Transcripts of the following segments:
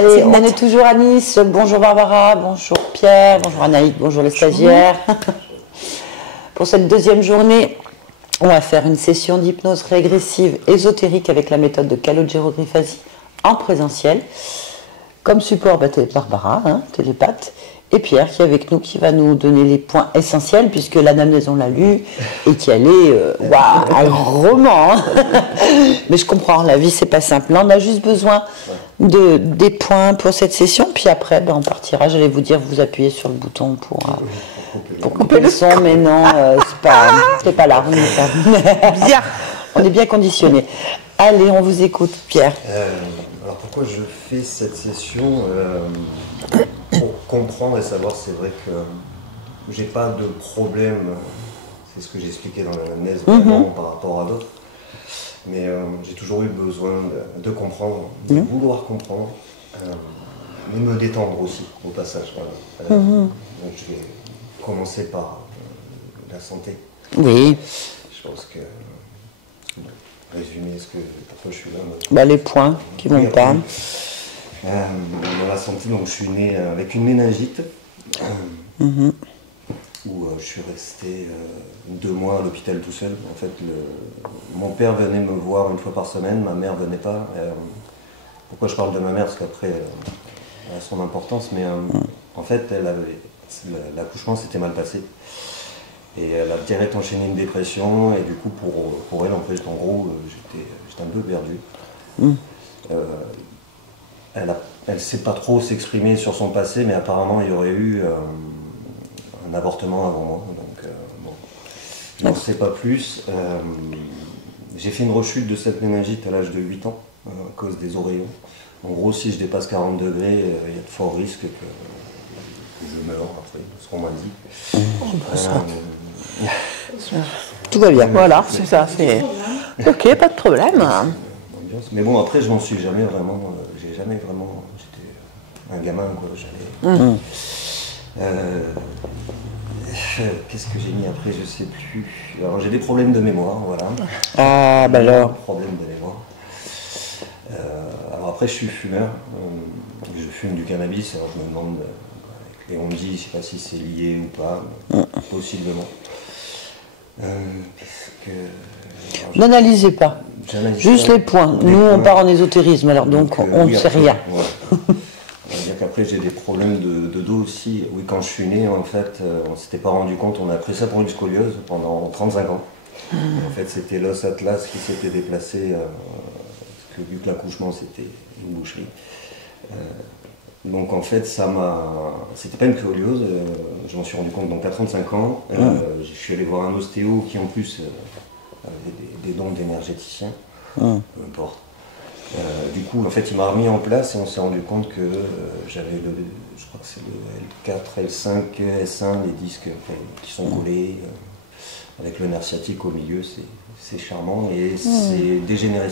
Allez, on est toujours à Nice. Bonjour Barbara, bonjour Pierre, bonjour Anaïk, bonjour les stagiaires. Pour cette deuxième journée, on va faire une session d'hypnose régressive ésotérique avec la méthode de Calogero Grifasi en présentiel. Comme support, Barbara, télépathe, et Pierre qui est avec nous, qui va nous donner les points essentiels, puisque l'anamnèse on l'a lu, et qui allait, un roman. Mais je comprends, la vie c'est pas simple. Là, on a juste besoin des points pour cette session, puis après, on partira. J'allais vous dire, vous appuyez sur le bouton pour couper le son, mais non, c'est pas là. Bien. On est bien conditionné. Allez, on vous écoute, Pierre. Alors pourquoi je fais cette session pour comprendre et savoir, c'est vrai que j'ai pas de problème, c'est ce que j'expliquais dans l'anamnèse par rapport à d'autres, mais j'ai toujours eu besoin de comprendre, de vouloir comprendre, mais me détendre aussi au passage. Voilà. Donc je vais commencer par la santé. Oui. Je pense que résumer pourquoi je suis là. Les points qui vont pas. Dans la santé, donc je suis né avec une méningite où je suis resté 2 mois à l'hôpital tout seul. En fait, mon père venait me voir une fois par semaine, ma mère venait pas. Pourquoi je parle de ma mère? Parce qu'après, elle a son importance, mais en fait, l'accouchement s'était mal passé. Et elle a direct enchaîné une dépression, et du coup, pour elle, en fait, en gros, j'étais un peu perdu. Elle ne sait pas trop s'exprimer sur son passé, mais apparemment, il y aurait eu un avortement avant moi. Donc, je n'en sais pas plus. J'ai fait une rechute de cette méningite à l'âge de 8 ans, à cause des oreillons. En gros, si je dépasse 40 degrés, il y a de forts risques que je meure, après, ce qu'on m'a dit. Tout va bien. Voilà, c'est ça. Ok, pas de problème. Mais bon, après, je m'en suis jamais vraiment. J'étais un gamin, quoi. Qu'est-ce que j'ai mis après? Je sais plus. Alors, j'ai des problèmes de mémoire, voilà. Ah, alors. Problème de mémoire. Alors, après, je suis fumeur. Je fume du cannabis, alors je me demande. Et on me dit, je ne sais pas si c'est lié ou pas, possiblement. N'analysez pas. Juste les points. Nous, on part en ésotérisme, alors donc on ne sait rien. C'est-à-dire qu'après, j'ai des problèmes de dos aussi. Oui, quand je suis né, en fait, on ne s'était pas rendu compte, on a pris ça pour une scoliose pendant 35 ans. En fait, c'était l'os atlas qui s'était déplacé, parce que vu que l'accouchement, c'était une boucherie. Donc en fait, c'était pas une scoliose, je m'en suis rendu compte donc à 35 ans. Je suis allé voir un ostéo qui en plus avait des dons d'énergéticien, peu importe. Du coup, en fait, il m'a remis en place et on s'est rendu compte que j'avais je crois que c'est le L4, L5, S1, les disques qui sont collés, avec le nerf sciatique au milieu, c'est charmant et c'est dégénéré.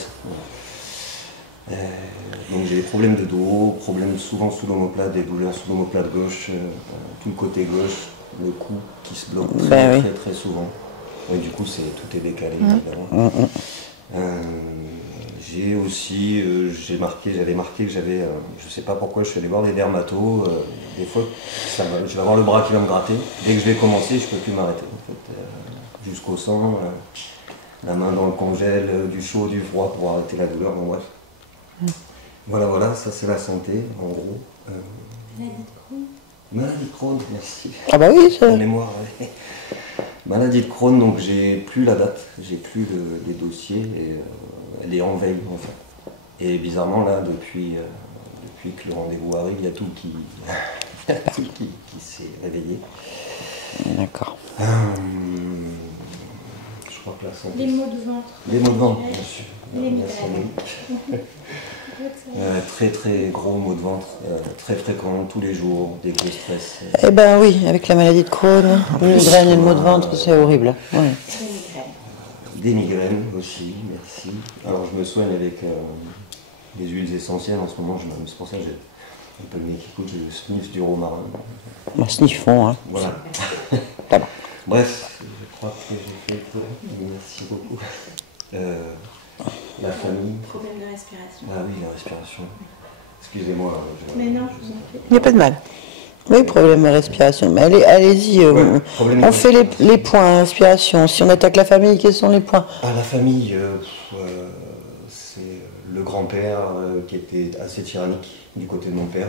Donc j'ai des problèmes de dos, problèmes souvent sous l'omoplate, des douleurs sous l'omoplate gauche, tout le côté gauche, le cou qui se bloque très souvent. Et du coup tout est décalé évidemment. J'ai aussi, j'avais marqué que j'avais, je sais pas pourquoi je suis allé voir des dermatos, des fois je vais avoir le bras qui va me gratter, dès que je vais commencer je peux plus m'arrêter en fait, jusqu'au sang, la main dans le congèle, du chaud, du froid pour arrêter la douleur, bon bref. Voilà, ça c'est la santé, en gros. Maladie de Crohn. Maladie de Crohn, merci. Ah bah oui, ça. La mémoire, ouais. Maladie de Crohn, donc j'ai plus la date, j'ai plus les dossiers, et elle est en veille en fait. Et bizarrement là, depuis que le rendez-vous arrive, il y a tout qui s'est réveillé. D'accord. Je crois que la santé... Les maux de ventre. Les maux de ventre, bien sûr. Les migraines. Très très gros maux de ventre, très fréquent, tous les jours, des gros stress. Eh ben oui, avec la maladie de Crohn, les migraines et le maux de ventre, c'est horrible. Ouais. Des migraines aussi, merci. Alors je me soigne avec des huiles essentielles, en ce moment, c'est pour ça que j'ai un peu le nez qui coûte, je sniff du romarin. Sniffons, hein. Voilà. Ça va. Bref, je crois que j'ai fait le tour. Merci beaucoup. La famille. Problème de respiration. Ah oui, la respiration. Excusez-moi. Mais non, je vous en prie. Il n'y a pas de mal. Oui, problème de respiration. Mais allez-y, Ouais, problème on de fait les points, respiration. Si on attaque la famille, quels sont les points? Ah, la famille, c'est le grand-père qui était assez tyrannique du côté de mon père.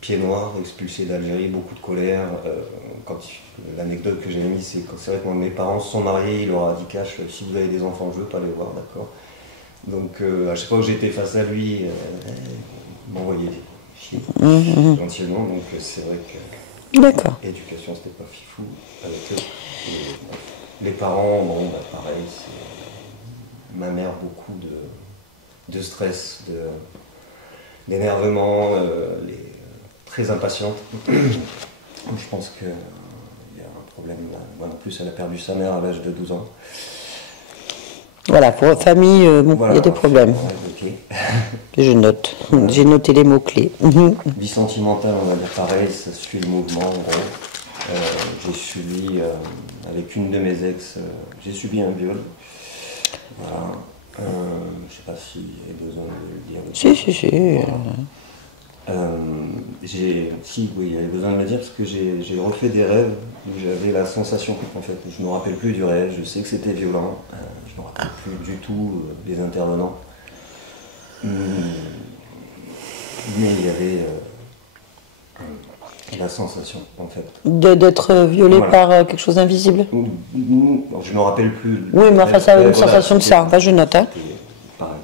Pied noir, expulsé d'Algérie, beaucoup de colère. L'anecdote que j'ai mise, c'est que c'est vrai que mes parents se sont mariés, il leur a dit cash, si vous avez des enfants, je veux pas les voir, d'accord. Donc à chaque fois que j'étais face à lui, il m'envoyait chier gentiment, donc c'est vrai que D'accord. l'éducation c'était pas fifou avec eux. Et les parents, bon bah pareil, c'est ma mère beaucoup de stress, d'énervement, très impatiente. Je pense qu'il y a un problème. Moi en plus, elle a perdu sa mère à l'âge de 12 ans. Voilà, pour famille, bon, Voilà, il y a des problèmes. Ouais, ok. Je note. J'ai noté les mots-clés. Vie sentimentale, on va dire pareil, ça suit le mouvement. En gros. J'ai subi, avec une de mes ex, j'ai subi un viol. Voilà. Je ne sais pas s'il y a besoin de le dire. Si. Oui, il y avait besoin de me dire parce que j'ai refait des rêves où j'avais la sensation, en fait, je ne me rappelle plus du rêve, je sais que c'était violent, je ne me rappelle plus du tout des intervenants. Mais il y avait la sensation, en fait. D'être violé Voilà. par quelque chose d'invisible? Je ne me rappelle plus. Oui, mais enfin, ça a une Voilà, sensation de ça. Enfin, je note. Hein. c'était pareil.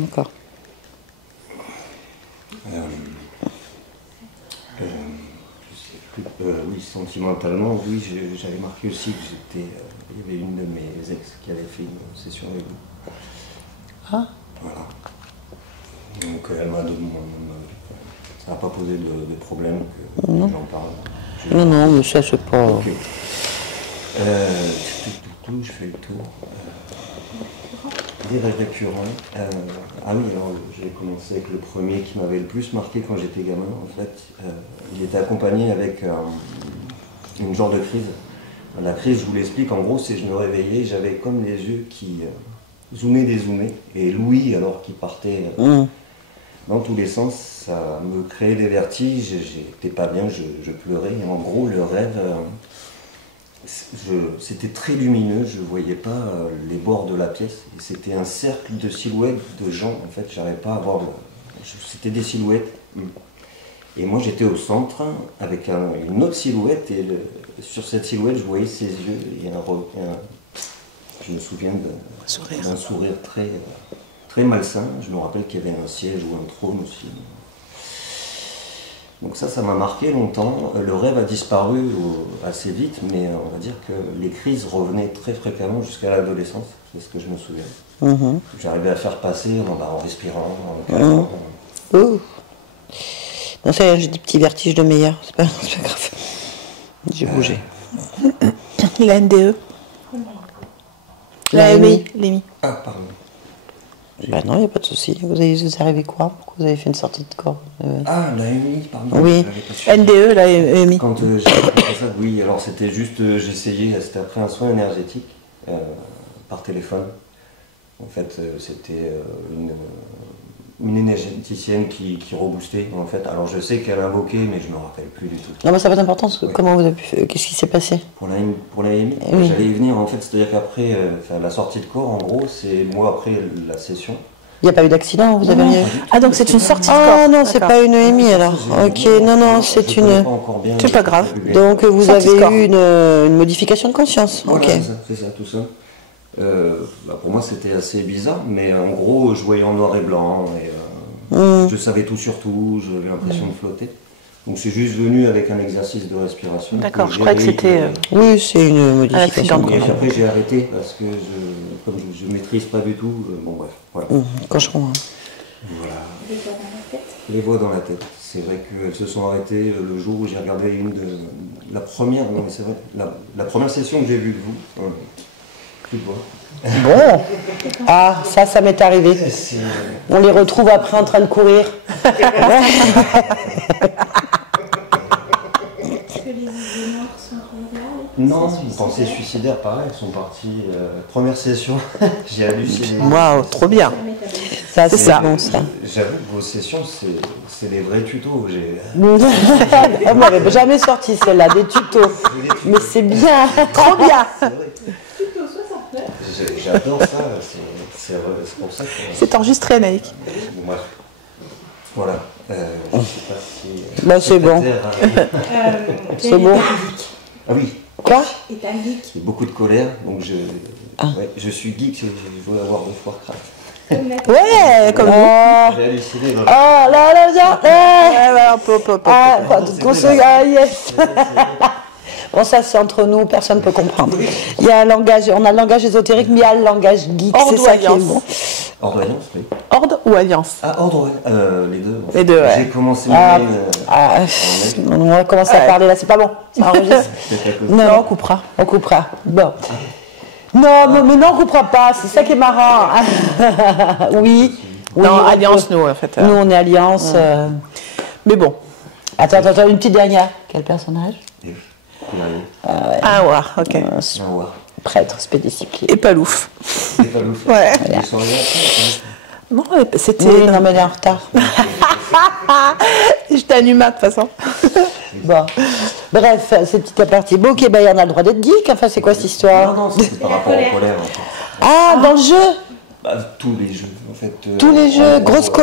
D'accord. Je sais plus. Oui, sentimentalement, oui, j'avais marqué aussi que j'étais. Il y avait une de mes ex qui avait fait une session avec vous. Ah. Voilà. Donc elle m'a donné. Ça n'a pas posé de problème que j'en parle. Non, mais ça, c'est pas. Ok. Je fais le tour. Des rêves récurrents. Ah oui, alors j'ai commencé avec le premier qui m'avait le plus marqué quand j'étais gamin. En fait, il était accompagné avec une genre de crise. La crise, je vous l'explique, en gros, c'est je me réveillais, j'avais comme les yeux qui zoomaient, et l'ouïe alors qui partait dans tous les sens, ça me créait des vertiges, j'étais pas bien, je pleurais. Et en gros, le rêve, c'était très lumineux, je voyais pas les bords de la pièce. Et c'était un cercle de silhouettes de gens, en fait, j'arrivais pas à voir. C'était des silhouettes. Et moi, j'étais au centre avec une autre silhouette, et sur cette silhouette, je voyais ses yeux. Et je me souviens d'un sourire très, très malsain. Je me rappelle qu'il y avait un siège ou un trône aussi. Donc ça m'a marqué longtemps. Le rêve a disparu assez vite, mais on va dire que les crises revenaient très fréquemment jusqu'à l'adolescence. C'est ce que je me souviens. J'arrivais à faire passer en respirant, en calmant. Oh. Non, ça y est, j'ai des petits vertiges de meilleur. C'est pas grave. J'ai bougé. La NDE. La EMI. Ah, pardon. Bah non, il n'y a pas de souci. Vous est arrivé quoi? Pourquoi vous avez fait une sortie de corps? Ah, la MI, pardon. Oui. je l'avais pas suivi. NDE, la EMI. Quand j'ai fait ça, oui, alors c'était juste, j'essayais, c'était après un soin énergétique par téléphone. En fait, c'était une énergéticienne qui reboostait, en fait. Alors je sais qu'elle invoquait, mais je ne me rappelle plus du tout. Non, mais ça n'a pas d'importance. Oui. Comment vous avez pu... Qu'est-ce qui s'est passé? Pour la MI, Oui. j'allais y venir, en fait, c'est-à-dire qu'après, la sortie de corps, en gros, c'est moi après la session. Il n'y a pas eu d'accident? Vous avez rien? Ah, donc c'est une sortie de corps. Ah non, c'est D'accord. pas une EMI alors. Ok, non, c'est Je connais une. pas encore bien C'est le pas grave. vocabulaire. Donc vous Sortie de avez corps. eu une modification de conscience. Voilà, Ok. c'est ça, tout ça. Pour moi, c'était assez bizarre, mais en gros, je voyais en noir et blanc, et je savais tout sur tout, j'avais l'impression de flotter. Donc c'est juste venu avec un exercice de respiration. D'accord, que je j'ai croyais que c'était, rééquilibré. Oui, c'est une modification de accident de Et conscience. après, j'ai arrêté parce que comme je maîtrise pas du tout, bon bref, voilà. Quand je comprends. Voilà. Les doigts dans la tête. Les voix dans la tête. C'est vrai qu'elles se sont arrêtées le jour où j'ai regardé la première, non mais c'est vrai, la première session que j'ai vue de vous. Plus de voix. Bon. Ah, ça m'est arrivé. On les retrouve après en train de courir. Est-ce que les idées noires sont regardes? Non, une pensée suicidaire, pareil, elles sont parties. Première session, j'ai halluciné. Waouh, trop bien. Le métabolisme. Ça, c'est ça. bon, ça. J'avoue que vos sessions, c'est des vrais tutos. Elle m'avait jamais sorti celle-là, des tutos. Mais c'est bien. Trop bien. C'est vrai. J'adore ça. C'est pour ça que. C'est enregistré, Anaïk. Moi, voilà. Je sais pas si. Bah, c'est bon. C'est bon. Ah oui. Quoi? Et ta geek. J'ai beaucoup de colère, donc je suis geek. Je veux avoir de Warcraft. Ouais, comme nous. Oh, J'ai halluciné. oh là là, viens. Ouais, ouais, hop. Ah, c'est qu'on se... vrai. Ah, yes. Bon, ça, c'est entre nous, personne ne peut comprendre. Il y a un langage, on a le langage ésotérique, mais il y a le langage geek, Horde c'est ou ça qui est alliance? bon. Ordre Alliance, oui. Horde ou Alliance? Ah, Ordre, ouais. Les deux. En fait. Les deux, ouais. J'ai commencé Ah, ma on va commencer à Ouais. parler là, c'est pas bon, ça enregistre. Non, on coupera. On coupera. Bon. Non, mais non, on coupera pas, c'est ça qui est marrant. Oui. Non, on Alliance, peut. nous, en fait. Nous, on est Alliance. Mais bon. Attends, une petite dernière. Quel personnage? Ah, ouais, ok. Prêtre spédiscipliné. Et Palouf. C'est pas ouf. Ouais. Ils sont arrivés après, Non, c'était. Oui, non, mais elle est en retard. J'étais un humain, de toute façon. Bon. Bref, c'est petit à partie. Bon, ok, ben, il y en a le droit d'être geek. Enfin, c'est quoi cette histoire? Non, c'est par rapport aux colères. En fait. Ah, dans le jeu? Bah, tous les jeux, en fait. Tous les jeux.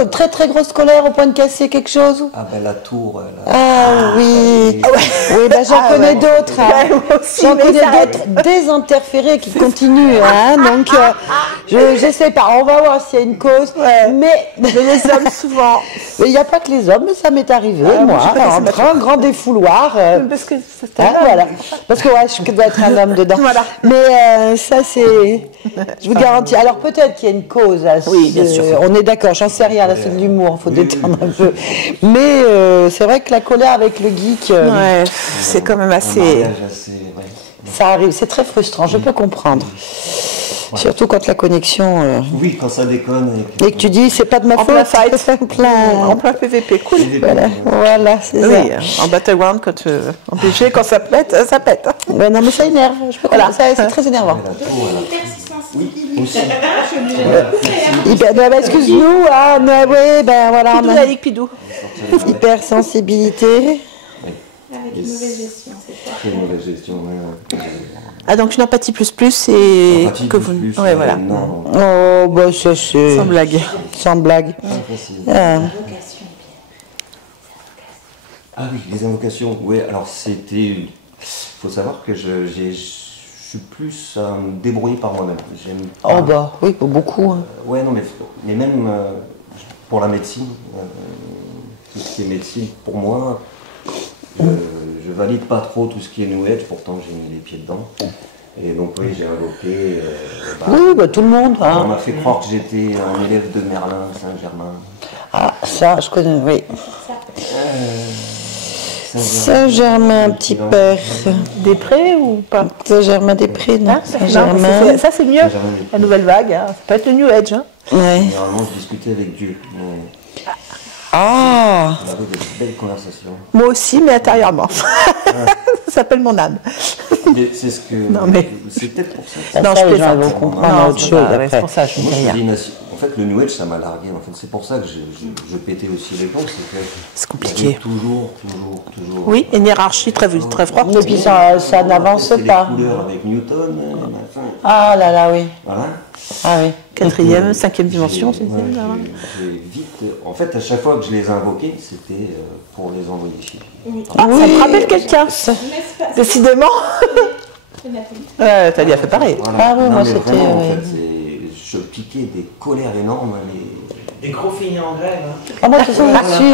Très très grosse colère au point de casser quelque chose? Ah, ben la tour. Ah oui. Oui, ben, j'en connais d'autres. Hein. Ouais, moi aussi, J'en mais connais ça arrive. d'autres désinterférés qui continuent. Hein. Donc, je sais pas. On va voir s'il y a une cause. Ouais. Mais Les hommes, souvent. il n'y a pas que les hommes, mais ça m'est arrivé, Ah, moi, moi, je connaissais entre un grand défouloir. Parce que c'était Hein, voilà. Parce que ouais, je dois être un homme dedans. Voilà. Mais ça, c'est. Je vous garantis. Alors peut-être qu'il y a une cause à Oui, bien sûr. On est d'accord, j'en sais rien, là c'est de l'humour, il faut détendre un peu. Mais c'est vrai que la colère avec le geek, Ouais, c'est quand même Un assez. mariage assez. Ouais. ça arrive, c'est très frustrant, je peux comprendre. Surtout quand la connexion. Oui, quand ça déconne. Et que tu dis, c'est pas de ma En faute, plein fight. c'est En plein PVP, cool. Voilà, c'est Oui, ça. en Battleground, en PG, quand ça pète, ça pète. Ouais, non, mais ça énerve, je peux comprendre, c'est très énervant. Oui, aussi. Excuse-nous, ah, mais oui, ben voilà, Pidou, on a Laïc, Pidou. hypersensibilité. Avec une mauvaise gestion, c'est ça. Très mauvaise gestion. Ouais. Ah, donc une empathie plus et Empathie que plus, vous. plus, Ouais, voilà. Non, Oh, bah ça c'est. Sans blague. Sans blague. pas facile. Ah. Vocation. Ah oui, les invocations. Oui, alors c'était. Faut savoir que je suis plus à me débrouiller par moi-même. J'aime pas. Oh bah oui, beaucoup. Hein. Ouais, non, mais même pour la médecine, tout ce qui est médecine, pour moi, je valide pas trop tout ce qui est New Age, pourtant j'ai mis les pieds dedans. Et donc oui, j'ai invoqué. Oui, bah tout le monde. On Hein. m'a fait croire que j'étais un élève de Merlin, Saint-Germain. Ah, ça, je connais, oui. Saint-Germain, petit père. Des prés ou pas? Saint-Germain-des-Prés, non? Non, Saint-Germain. ça c'est mieux. Saint-Germain. La nouvelle vague, hein. Ça peut être le New Age. Hein. Ouais. Généralement, je discutais avec Dieu. Mais Ah, on avait de belles conversations. Moi aussi, mais intérieurement. Ça s'appelle mon âme. Mais c'est ce que. Non, mais- C'est peut-être pour ça. Non, ça, je les gens plaisante. vont comprendre Non, autre c'est chose pas- ouais, après. c'est pour ça, je ne Moi, dis je te rien. dis en fait, le New Age, ça m'a largué. En fait, c'est pour ça que je pétais aussi les plombs. C'est compliqué. Toujours. Oui, une hiérarchie très forte. et puis ça n'avance C'est pas. les couleurs avec Newton, machin. Ah là là, oui. Voilà. Ah oui. Quatrième, cinquième dimension, c'est Ouais, ça. j'ai vite. En fait, à chaque fois que je les invoquais, c'était pour les envoyer chier. Ah, ça me rappelle quelqu'un. N'est-ce pas? Décidément. Thalie a fait pareil. Voilà. Ah oui, Non, moi, mais c'était, vraiment, en ouais. fait, je piquais des colères énormes. Des gros feignants en grève. Hein. Ah, moi, de toute façon,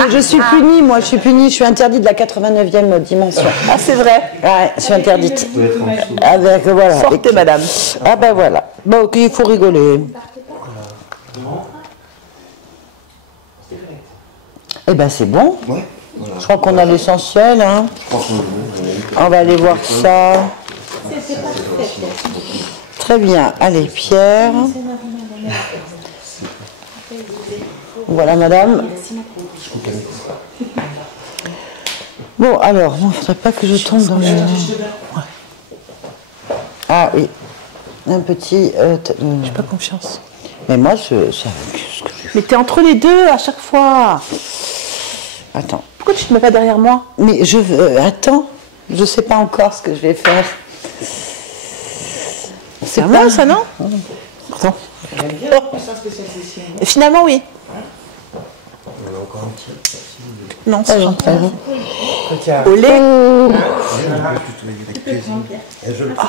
je suis punie, moi, je suis interdite de la 89e dimension. Ah, c'est vrai. Ouais, je suis interdite. Je peux être en dessous. Avec, voilà. Sortez, madame. Ah ben voilà. Bon, ok, il faut rigoler. Non. C'est vrai. Eh ben c'est bon. Ouais, voilà. Je crois qu'on a l'essentiel. Hein. Je pense qu'on On va aller voir ça. C'était pas tout à fait. Très bien. Allez, Pierre. C'est normalement Voilà, madame. Bon, alors, il ne faudrait pas que je tombe dans le... Ah oui. Un petit... J'ai pas confiance. Mais moi, ce que je Mais t'es entre les deux à chaque fois. Attends. Pourquoi tu te mets pas derrière moi? Mais je veux. Attends. Je sais pas encore ce que je vais faire. C'est moi, ça, non? Pardon. J'aime bien la puissance spéciale Cécile. Et finalement, oui. On a encore un petit. Non, c'est gentil. Tiens. Au lait. Et je le prends.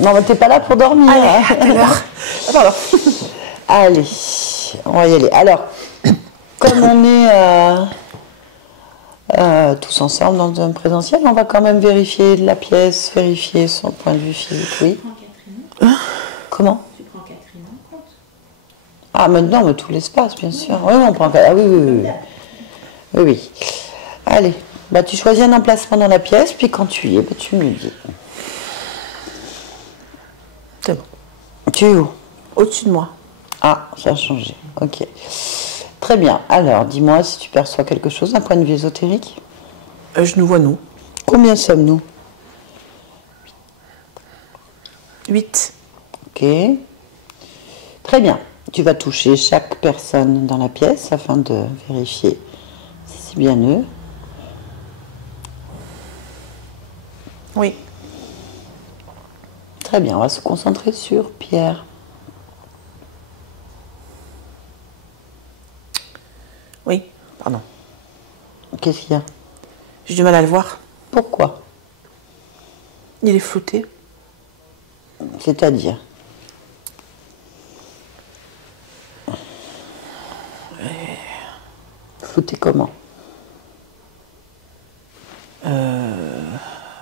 Non, mais t'es pas là pour dormir. hein. Ah, pardon. Allez, on va y aller. Alors, comme on est tous ensemble dans un présentiel, on va quand même vérifier la pièce, vérifier son point de vue physique. Oui. Tu prends Catherine. Comment? Tu prends Catherine en compte. Ah, maintenant, mais tout l'espace, bien sûr. Oui, on prend. Ah oui, oui, oui. Oui, oui. Allez, bah, tu choisis un emplacement dans la pièce, puis quand tu y es, bah, tu me le dis. C'est bon. Tu es où? Au-dessus de moi. Ah, ça a changé. Ok. Très bien. Alors, dis-moi si tu perçois quelque chose d'un point de vue ésotérique. Je nous vois, nous. Combien sommes-nous? 8. Ok. Très bien. Tu vas toucher chaque personne dans la pièce afin de vérifier si c'est bien eux. Oui. Très bien. On va se concentrer sur Pierre. Oui. Pardon. Qu'est-ce qu'il y a? J'ai du mal à le voir. Pourquoi? Il est flouté. C'est-à-dire? Flouté comment?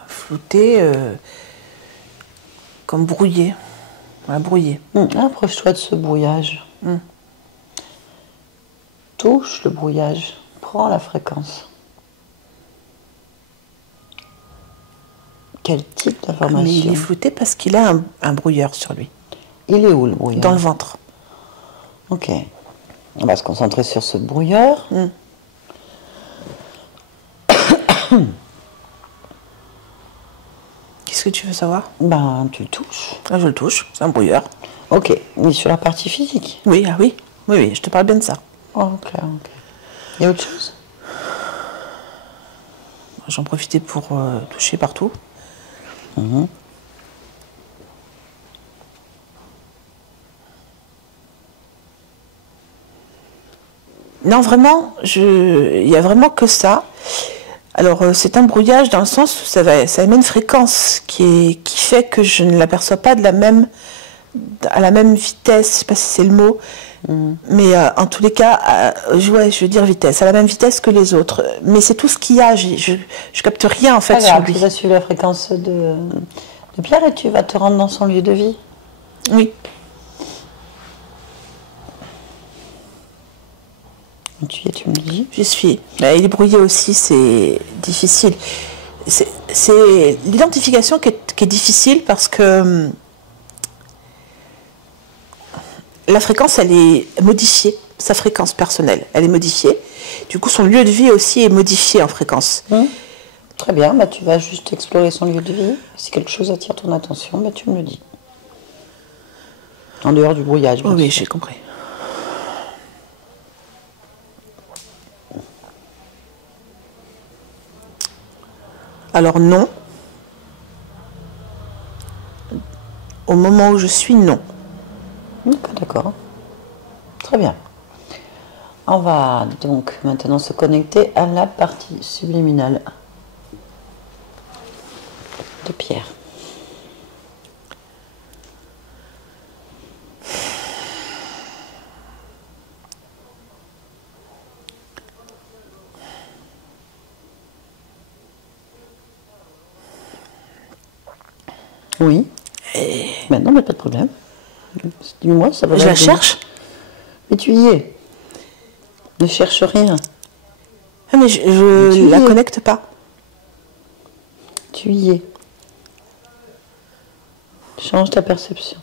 Flouté. Comme brouillé. Voilà, brouillé. Approche-toi de ce brouillage. Touche le brouillage. Prends la fréquence. Quel type Mais il d'information? est flouté parce qu'il a un brouilleur sur lui. Il est où le brouilleur? Dans le ventre. Ok. On va se concentrer sur ce brouilleur. Qu'est-ce que tu veux savoir? Ben, tu le touches. Ah, je le touche. C'est un brouilleur. Ok. Mais sur la partie physique. Oui, ah oui. Oui, oui, je te parle bien de ça. Ok, ok. Il y a autre chose? J'en profitais pour toucher partout. Non, vraiment, il y a vraiment que ça. Alors, c'est un brouillage dans le sens où ça émet une fréquence qui fait que je ne l'aperçois pas à la même vitesse, je ne sais pas si c'est le mot, mais en tous les cas, je veux dire vitesse, à la même vitesse que les autres. Mais c'est tout ce qu'il y a, je capte rien en fait sur lui. Tu vas suivre la fréquence de Pierre et tu vas te rendre dans son lieu de vie. Oui. Tu y es, tu me le dis. J'y suis. Il est brouillé aussi, c'est difficile. C'est l'identification qui est difficile parce que la fréquence, elle est modifiée. Sa fréquence personnelle, elle est modifiée. Du coup, son lieu de vie aussi est modifié en fréquence. Très bien, bah, tu vas juste explorer son lieu de vie. Si quelque chose attire ton attention, bah, tu me le dis. En dehors du brouillage. Oui, sûr. j'ai compris. Alors non. Au moment où je suis, non. D'accord. Très bien. On va donc maintenant se connecter à la partie subliminale de Pierre. Oui. Maintenant, mais pas de problème. Dis-moi, ça va. Je la cherche. Mais tu y es. Ne cherche rien. Ah, mais je la connecte pas. Tu y es. Change ta perception.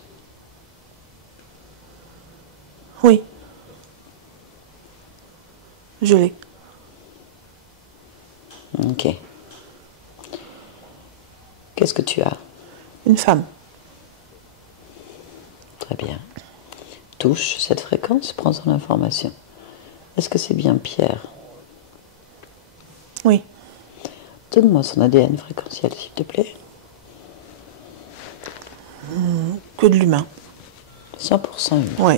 Oui. Je l'ai. Ok. Qu'est-ce que tu as? Une femme. Très bien. touche cette fréquence, prends-en l'information. Est-ce que c'est bien Pierre? Oui. Donne-moi son ADN fréquentiel, s'il te plaît. Que de l'humain. 100% humain. Oui.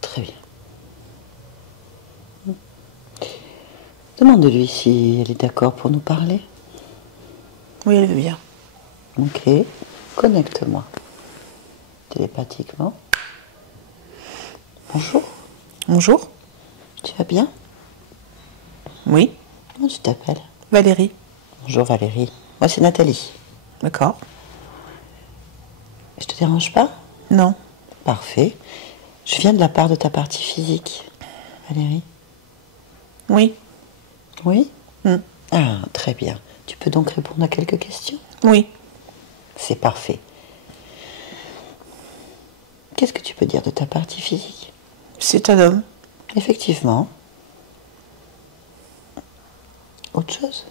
Très bien. Demande-lui si elle est d'accord pour nous parler. Oui, elle veut bien. Ok. Connecte-moi. Télépathiquement. Bonjour. Bonjour. Tu vas bien? Oui. Comment tu t'appelles? Valérie. Bonjour Valérie. Moi c'est Nathalie. D'accord. Je te dérange pas? Non. Parfait. Je viens de la part de ta partie physique. Valérie? Oui. Oui? Mm. Ah, très bien. Tu peux donc répondre à quelques questions? Oui. C'est parfait. Qu'est-ce que tu peux dire de ta partie physique? C'est un homme. Effectivement. Autre chose?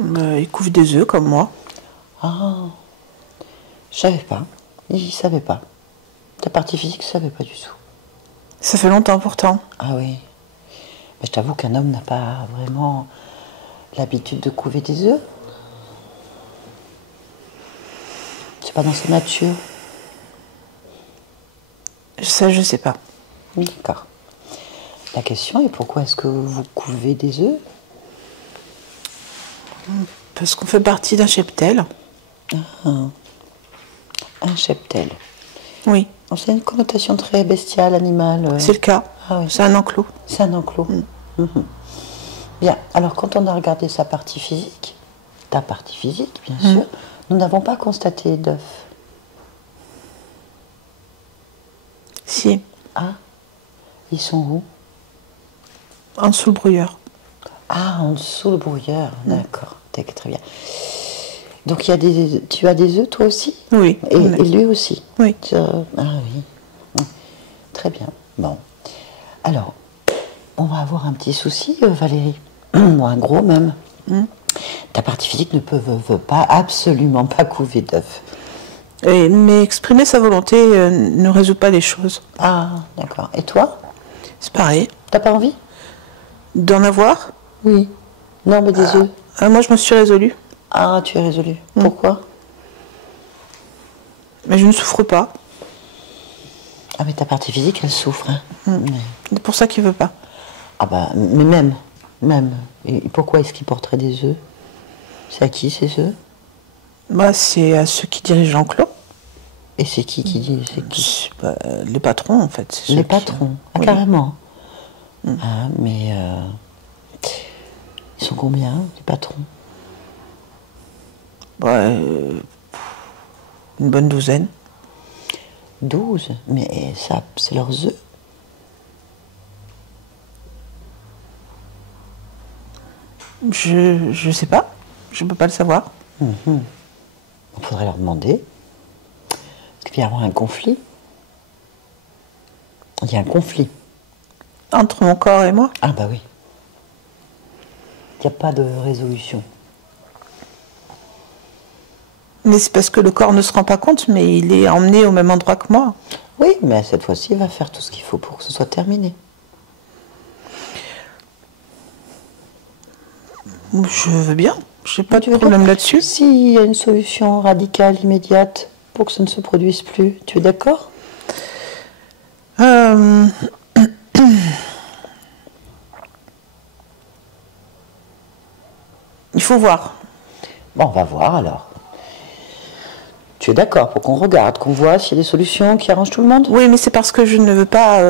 Il couvre des œufs comme moi. Ah, je savais pas. Il savait pas. Ta partie physique, je savais pas du tout. Ça fait longtemps pourtant. Ah oui. Mais je t'avoue qu'un homme n'a pas vraiment l'habitude de couver des œufs. C'est pas dans sa nature. Ça, je sais pas. D'accord. La question est pourquoi est-ce que vous couvez des œufs? Parce qu'on fait partie d'un cheptel. Un cheptel. Oui. Oh, c'est une connotation très bestiale, animale. C'est le cas. Ah oui. C'est un enclos. C'est un enclos. Mhm. Bien. Alors, quand on a regardé sa partie physique, ta partie physique, bien sûr, nous n'avons pas constaté d'œufs. Si. Ah, ils sont où? En dessous le brouilleur. Ah, en dessous le brouilleur. D'accord. Très bien. Donc, tu as des œufs, toi aussi? Oui. Et lui aussi? Oui. Ah oui. Très bien. Bon. Alors, on va avoir un petit souci, Valérie. Ou un gros même. Ta partie physique ne peut pas, absolument pas couver d'œufs. Mais exprimer sa volonté ne résout pas les choses. Ah, d'accord. Et toi? C'est pareil. T'as pas envie? D'en avoir? Oui. Non, mais des œufs. Moi, je me suis résolue. Ah, tu es résolue. Pourquoi? Mais je ne souffre pas. Ah, mais ta partie physique, elle souffre. Hein. C'est pour ça qu'il veut pas. Ah bah, mais même. Et pourquoi est-ce qu'il porterait des œufs? C'est à qui ces œufs? Bah, c'est à ceux qui dirigent l'enclos. Et c'est qui dit? C'est qui? Les patrons, en fait. C'est Les ceux qui- patrons. Ah, Oui. carrément. Ah, mais ils sont combien, les patrons? Une bonne douzaine. 12. Mais ça, c'est leurs œufs. Je sais pas. Je peux pas le savoir. Il faudrait leur demander. Est-ce qu'il va y avoir un conflit? Il y a un conflit. Entre mon corps et moi. Ah bah oui. Il n'y a pas de résolution. Mais c'est parce que le corps ne se rend pas compte, mais il est emmené au même endroit que moi. Oui, mais cette fois-ci, il va faire tout ce qu'il faut pour que ce soit terminé. Je veux bien. J'ai pas Tu de veux problème bien? là-dessus. S'il y a une solution radicale, immédiate, pour que ça ne se produise plus, tu es d'accord? Il faut voir. Bon, on va voir alors. Tu es d'accord pour qu'on regarde, qu'on voit s'il y a des solutions qui arrangent tout le monde? Oui, mais c'est parce que je ne veux pas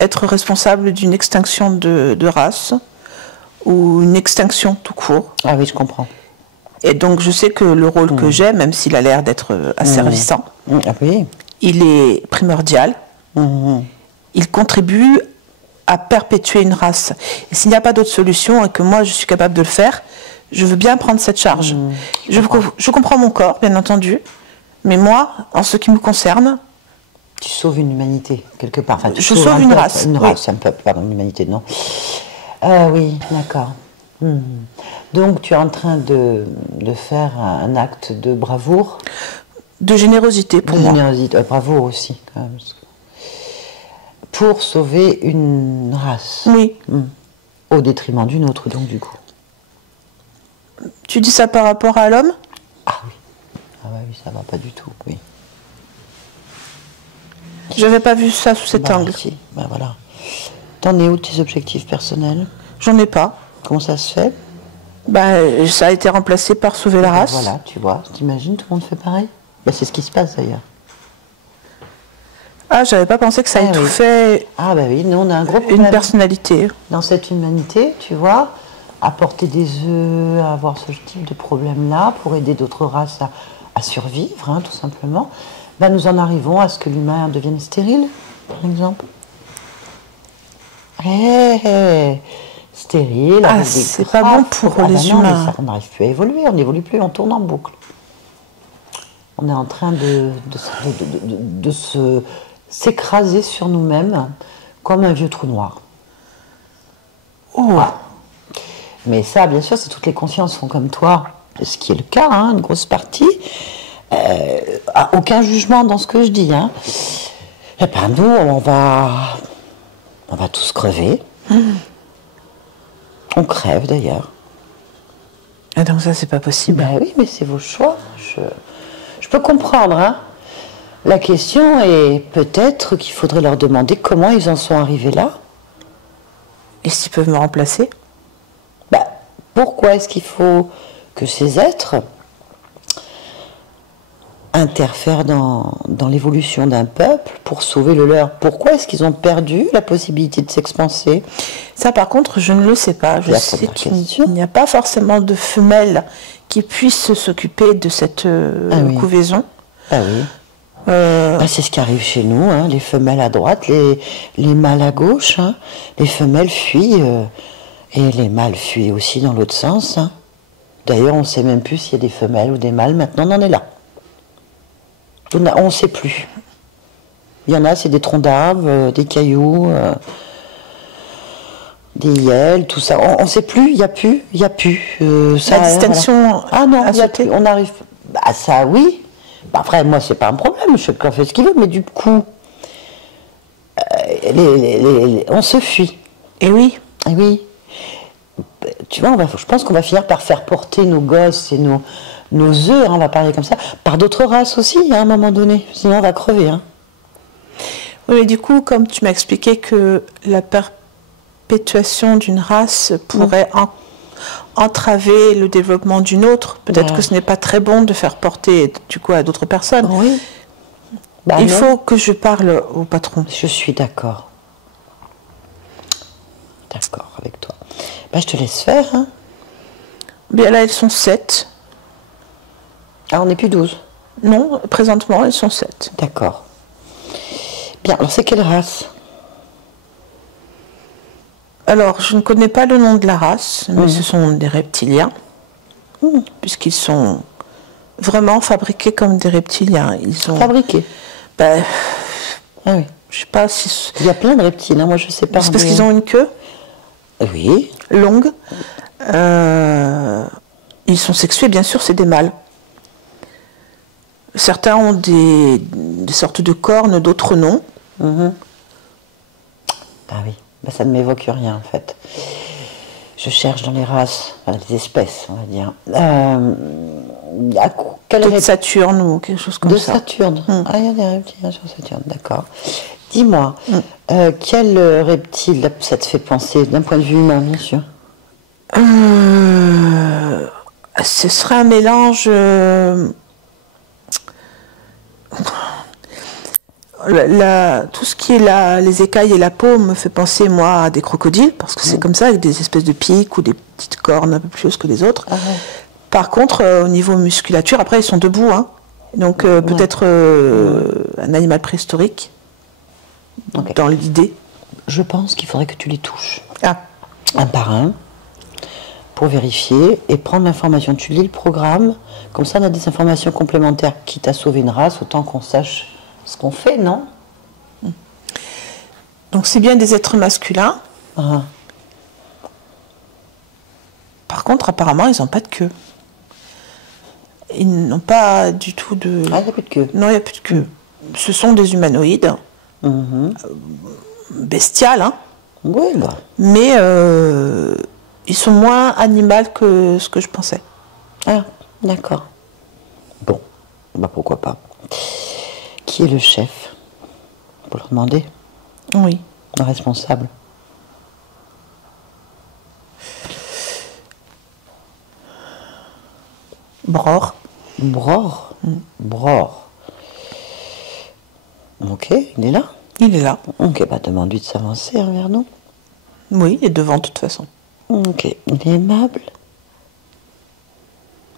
être responsable d'une extinction de race ou une extinction tout court. Ah oui, je comprends. Et donc je sais que le rôle que j'ai, même s'il a l'air d'être asservissant, Ah oui. il est primordial. Il contribue à perpétuer une race. Et s'il n'y a pas d'autre solution et que moi je suis capable de le faire, je veux bien prendre cette charge. Je comprends mon corps, bien entendu, mais moi, en ce qui me concerne, Tu sauves une humanité, quelque part. Enfin, tu Je sauves sauve un une peuple, race, Une oui. race, un peuple, pardon, l'humanité, non. Oui, d'accord. Donc tu es en train de faire un acte de bravoure. De générosité pour De moi. générosité, bravoure aussi, quand même. Pour sauver une race. Oui. Au détriment d'une autre, donc, du coup. Tu dis ça par rapport à l'homme? Ah oui. Ah bah oui, ça va pas du tout, oui. J'avais pas vu ça sous cet Bah, angle. si, bah voilà. T'en es où tes objectifs personnels? J'en ai pas. Comment ça se fait? Bah, ça a été remplacé par sauver la Bah, race. voilà, tu vois, t'imagines, tout le monde fait pareil. Bah, c'est ce qui se passe d'ailleurs. Ah, j'avais pas pensé que ça Ah, oui. étouffait Ah bah oui, nous on a un gros une problème personnalité. dans cette humanité, tu vois, apporter des œufs, avoir ce type de problème-là pour aider d'autres races à survivre, hein, tout simplement. Bah, nous en arrivons à ce que l'humain devienne stérile, par exemple. Stérile. Ah, avec des c'est pas graphes. bon pour Ah bah les non, mais humains. ça, on n'arrive plus à évoluer, on n'évolue plus, on tourne en boucle. On est en train de s'écraser sur nous-mêmes comme un vieux trou noir. Oh. Ah. Mais ça, bien sûr, si toutes les consciences sont comme toi, ce qui est le cas, hein, une grosse partie, aucun jugement dans ce que je dis. Hein. Et ben nous, on va tous crever. On crève d'ailleurs. Ah donc ça, c'est pas possible. Ben oui, mais c'est vos choix. Je peux comprendre. Hein. La question est peut-être qu'il faudrait leur demander comment ils en sont arrivés là. Et s'ils peuvent me remplacer? Bah, pourquoi est-ce qu'il faut que ces êtres interfèrent dans l'évolution d'un peuple pour sauver le leur? Pourquoi est-ce qu'ils ont perdu la possibilité de s'expanser? Ça, par contre, je ne le sais pas. Je La sais première qu'il question. n'y a pas forcément de femelle qui puisse s'occuper de cette oui. couvaison. Ah oui. Bah, c'est ce qui arrive chez nous, hein, les femelles à droite, les mâles à gauche. Hein. Les femelles fuient et les mâles fuient aussi dans l'autre sens. Hein. D'ailleurs, on ne sait même plus s'il y a des femelles ou des mâles. Maintenant, on en est là. On ne sait plus. Il y en a, c'est des troncs d'arbres, des cailloux, des yèles, tout ça. On ne sait plus, il n'y a plus. La distinction voilà. Ah non, à il y a sauter. plus. On arrive. Bah, ça, oui. Bah, après, moi, c'est pas un problème. Chacun fait ce qu'il veut, mais du coup, on se fuit. Et oui. Et oui. Tu vois, je pense qu'on va finir par faire porter nos gosses et nos œufs, hein, on va parler comme ça, par d'autres races aussi, hein, à un moment donné. Sinon, on va crever. Hein. Oui, mais du coup, comme tu m'as expliqué que la perpétuation d'une race pourrait entraver le développement d'une autre, peut-être Ouais. que ce n'est pas très bon de faire porter du coup à d'autres personnes. Oui. Bah, Il non. faut que je parle au patron. Je suis d'accord. D'accord avec toi. Bah, je te laisse faire. Hein. Bien là, elles sont 7. Ah, on n'est plus 12. Non, présentement, elles sont 7. D'accord. Bien, alors c'est quelle race? Alors, je ne connais pas le nom de la race, mais ce sont des reptiliens, puisqu'ils sont vraiment fabriqués comme des reptiliens. Ils ont... Fabriquée. Ben, Ah oui. je sais pas si... Il y a plein de reptiles, hein. Moi je sais pas. C'est parce qu'ils ont une queue Oui. longue. Ils sont sexués, bien sûr, c'est des mâles. Certains ont des sortes de cornes, d'autres non. Ah oui. Bah, ça ne m'évoque rien en fait. Je cherche dans les races, enfin, les espèces, on va dire. Quelle Peut-être reptile Saturne ou quelque chose comme de ça. Saturne. Ah, il y a des reptiles sur Saturne, d'accord. Dis-moi, quel reptile ça te fait penser, d'un point de vue humain, bien sûr? Ce serait un mélange... tout ce qui est les écailles et la peau me fait penser, moi, à des crocodiles, parce que c'est comme ça, avec des espèces de pics ou des petites cornes un peu plus hautes que les autres. Ah ouais. Par contre, au niveau musculature, après, ils sont debout, hein. Donc peut-être un animal préhistorique, Ok. dans l'idée. Je pense qu'il faudrait que tu les touches, Ah, un par un, pour vérifier et prendre l'information. Tu lis le programme, comme ça on a des informations complémentaires. Quitte à sauver une race, autant qu'on sache ce qu'on fait, non? donc c'est bien des êtres masculins. Ah. contre, apparemment, ils n'ont pas de queue. Ils n'ont pas du tout de... Ah, il n'y a plus de queue. Non, il n'y a plus de queue. Ce sont des humanoïdes, bestiales, hein, Oui, bah. mais ils sont moins animaux que ce que je pensais. Ah, d'accord. Bon, bah pourquoi pas. Qui est le chef? Pour leur demander. Oui. Le responsable. Bror. Bror. Bror. Ok, il est là. Il est là. Ok, bah demande-lui de s'avancer hein, vers nous. Oui, il est devant de toute façon. Ok, il est aimable.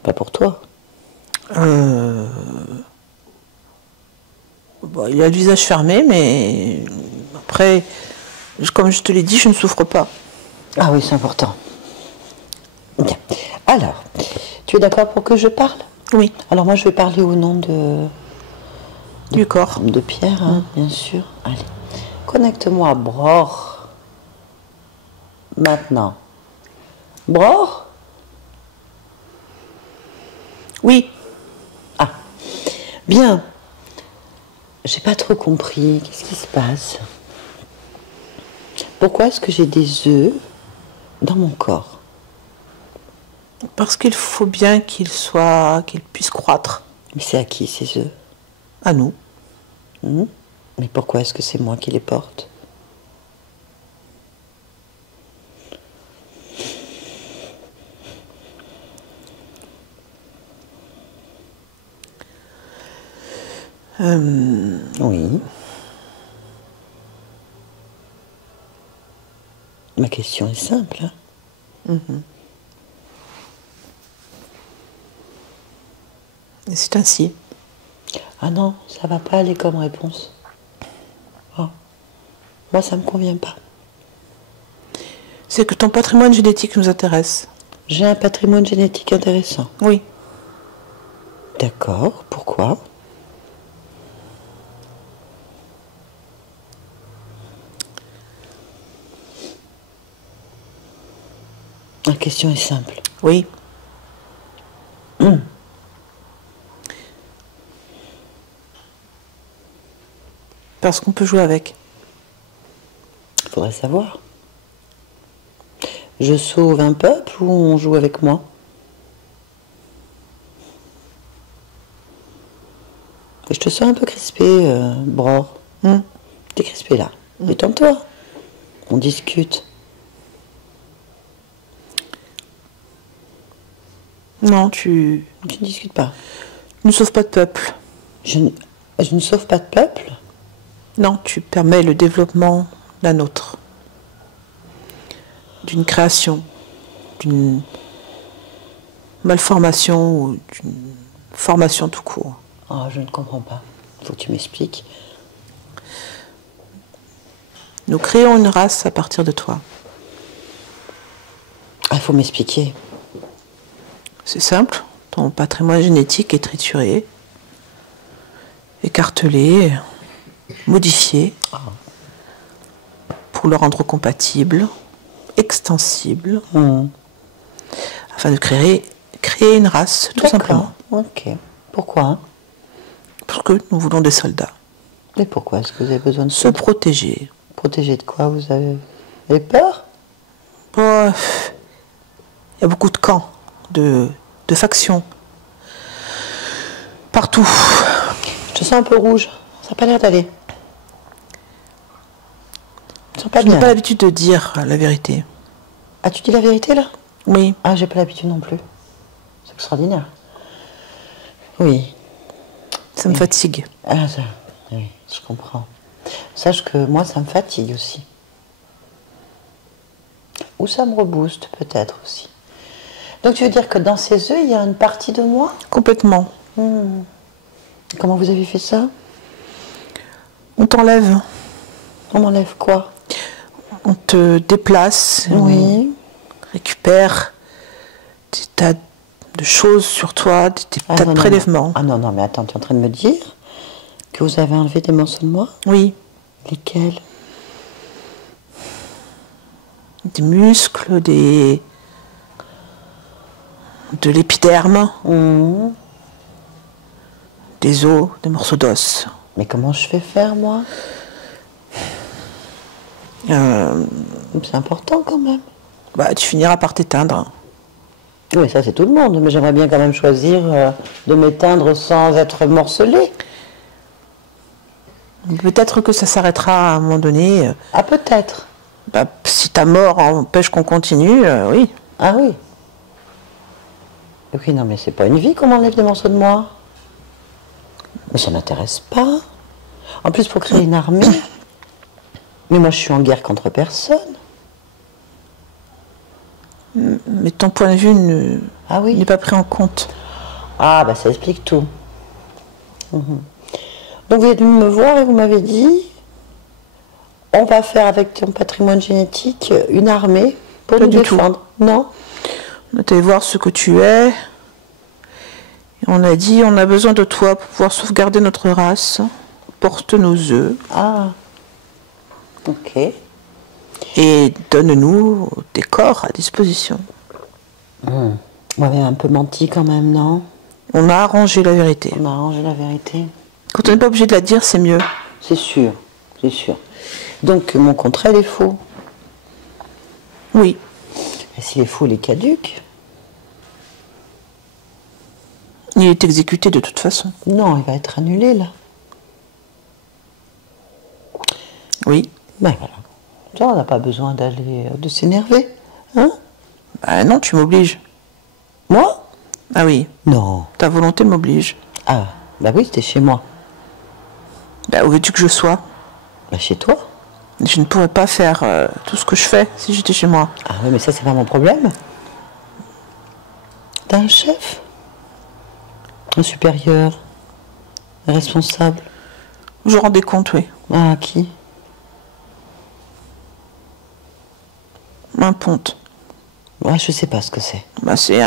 Pas pour toi. Bon, il a le visage fermé, mais après, comme je te l'ai dit, je ne souffre pas. Ah oui, c'est important. Bien. Alors, tu es d'accord pour que je parle? Oui. Alors moi, je vais parler au nom Du corps. de Pierre, hein, bien sûr. Allez, connecte-moi à Bror. Maintenant. Bror? Oui. Ah, bien. J'ai pas trop compris. Qu'est-ce qui se passe? Pourquoi est-ce que j'ai des œufs dans mon corps? Parce qu'il faut bien qu'ils puissent croître. Mais c'est à qui ces œufs? À nous. Mais pourquoi est-ce que c'est moi qui les porte? Oui. Ma question est simple. Hein. Et c'est ainsi. Ah non, ça va pas aller comme réponse. Oh. Moi, ça me convient pas. C'est que ton patrimoine génétique nous intéresse. J'ai un patrimoine génétique intéressant. Oui. D'accord, pourquoi? La question est simple. Oui. Parce qu'on peut jouer avec. Il faudrait savoir. Je sauve un peuple ou on joue avec moi? Je te sens un peu crispé, Bror. T'es crispé là. Détends-toi. On discute. Non, tu Tu ne discutes pas. ne sauves pas de peuple. Je ne sauve pas de peuple? Non, tu permets le développement d'un autre. D'une création, d'une malformation ou d'une formation tout court. Oh, je ne comprends pas. Il faut que tu m'expliques. Nous créons une race à partir de toi. Ah, il faut m'expliquer. C'est simple, ton patrimoine génétique est trituré, écartelé, modifié, pour le rendre compatible, extensible, afin de créer une race, tout simplement. Ok. Pourquoi? Parce que nous voulons des soldats. Et pourquoi est-ce que vous avez besoin de Se protéger. protéger de quoi? Vous avez peur? Oh, il y a beaucoup de camps, de factions, partout. Je te sens un peu rouge. Ça n'a pas l'air d'aller. Je sens pas Je n'ai bien. pas l'habitude de dire la vérité. Ah, tu dis la vérité là? Oui, Ah, j'ai pas l'habitude non plus. C'est extraordinaire. Oui. ça me fatigue. Ah, ça, oui, je comprends. Sache que moi, ça me fatigue aussi. Ou ça me rebooste, peut-être aussi. Donc, tu veux dire que dans ces œufs, il y a une partie de moi? Complètement. Comment vous avez fait ça? On t'enlève, On m'enlève quoi? on te déplace, Oui. on récupère des tas de choses sur toi, des Ah, tas non, de non, prélèvements. non. Ah non, non, mais attends, tu es en train de me dire que vous avez enlevé des morceaux de moi? Oui, Lesquels? des muscles, des de l'épiderme, Mmh. des os, des morceaux d'os. Mais comment je fais faire, moi? C'est important quand même. Bah, tu finiras par t'éteindre. Oui, ça c'est tout le monde, mais j'aimerais bien quand même choisir de m'éteindre sans être morcelée. Peut-être que ça s'arrêtera à un moment donné. Ah, peut-être. Bah, si ta mort empêche qu'on continue, oui. Ah oui. Oui, non, mais c'est pas une vie qu'on m'enlève des morceaux de moi. Mais ça m'intéresse pas. En plus, pour créer une armée. Mais moi, je suis en guerre contre personne. Mais ton point de vue Ah oui. n'est pas pris en compte. Ah, bah ça explique tout. Mhm. Donc vous êtes venu me voir et vous m'avez dit, on va faire avec ton patrimoine génétique une armée pour Pas nous du tout. défendre. Non? On est allé voir ce que tu es. Et on a dit, on a besoin de toi pour pouvoir sauvegarder notre race. Porte nos œufs Ah. Ok. et donne-nous des corps à disposition. Vous m'avez un peu menti quand même, non? On a arrangé la vérité. On a arrangé la vérité. Quand on n'est pas obligé de la dire, c'est mieux. C'est sûr, c'est sûr. Donc mon contrat, il est faux. Oui. Et s'il est faux, il est caduc? Il est exécuté de toute façon. Non, il va être annulé là. Oui. Ben voilà. Ça, on n'a pas besoin de s'énerver. Hein? Bah non, tu m'obliges. Moi? Ah oui, Non. ta volonté m'oblige. Ah, bah oui, c'était chez moi. Bah, où veux-tu que je sois? Bah chez toi. Je ne pourrais pas faire tout ce que je fais si j'étais chez moi. Ah oui, mais ça, c'est pas mon problème. T'as un chef? Un supérieur? Un responsable? Je rendais compte, oui. Ah, qui? Un ponte. Ouais, je sais pas ce que c'est. Bah, c'est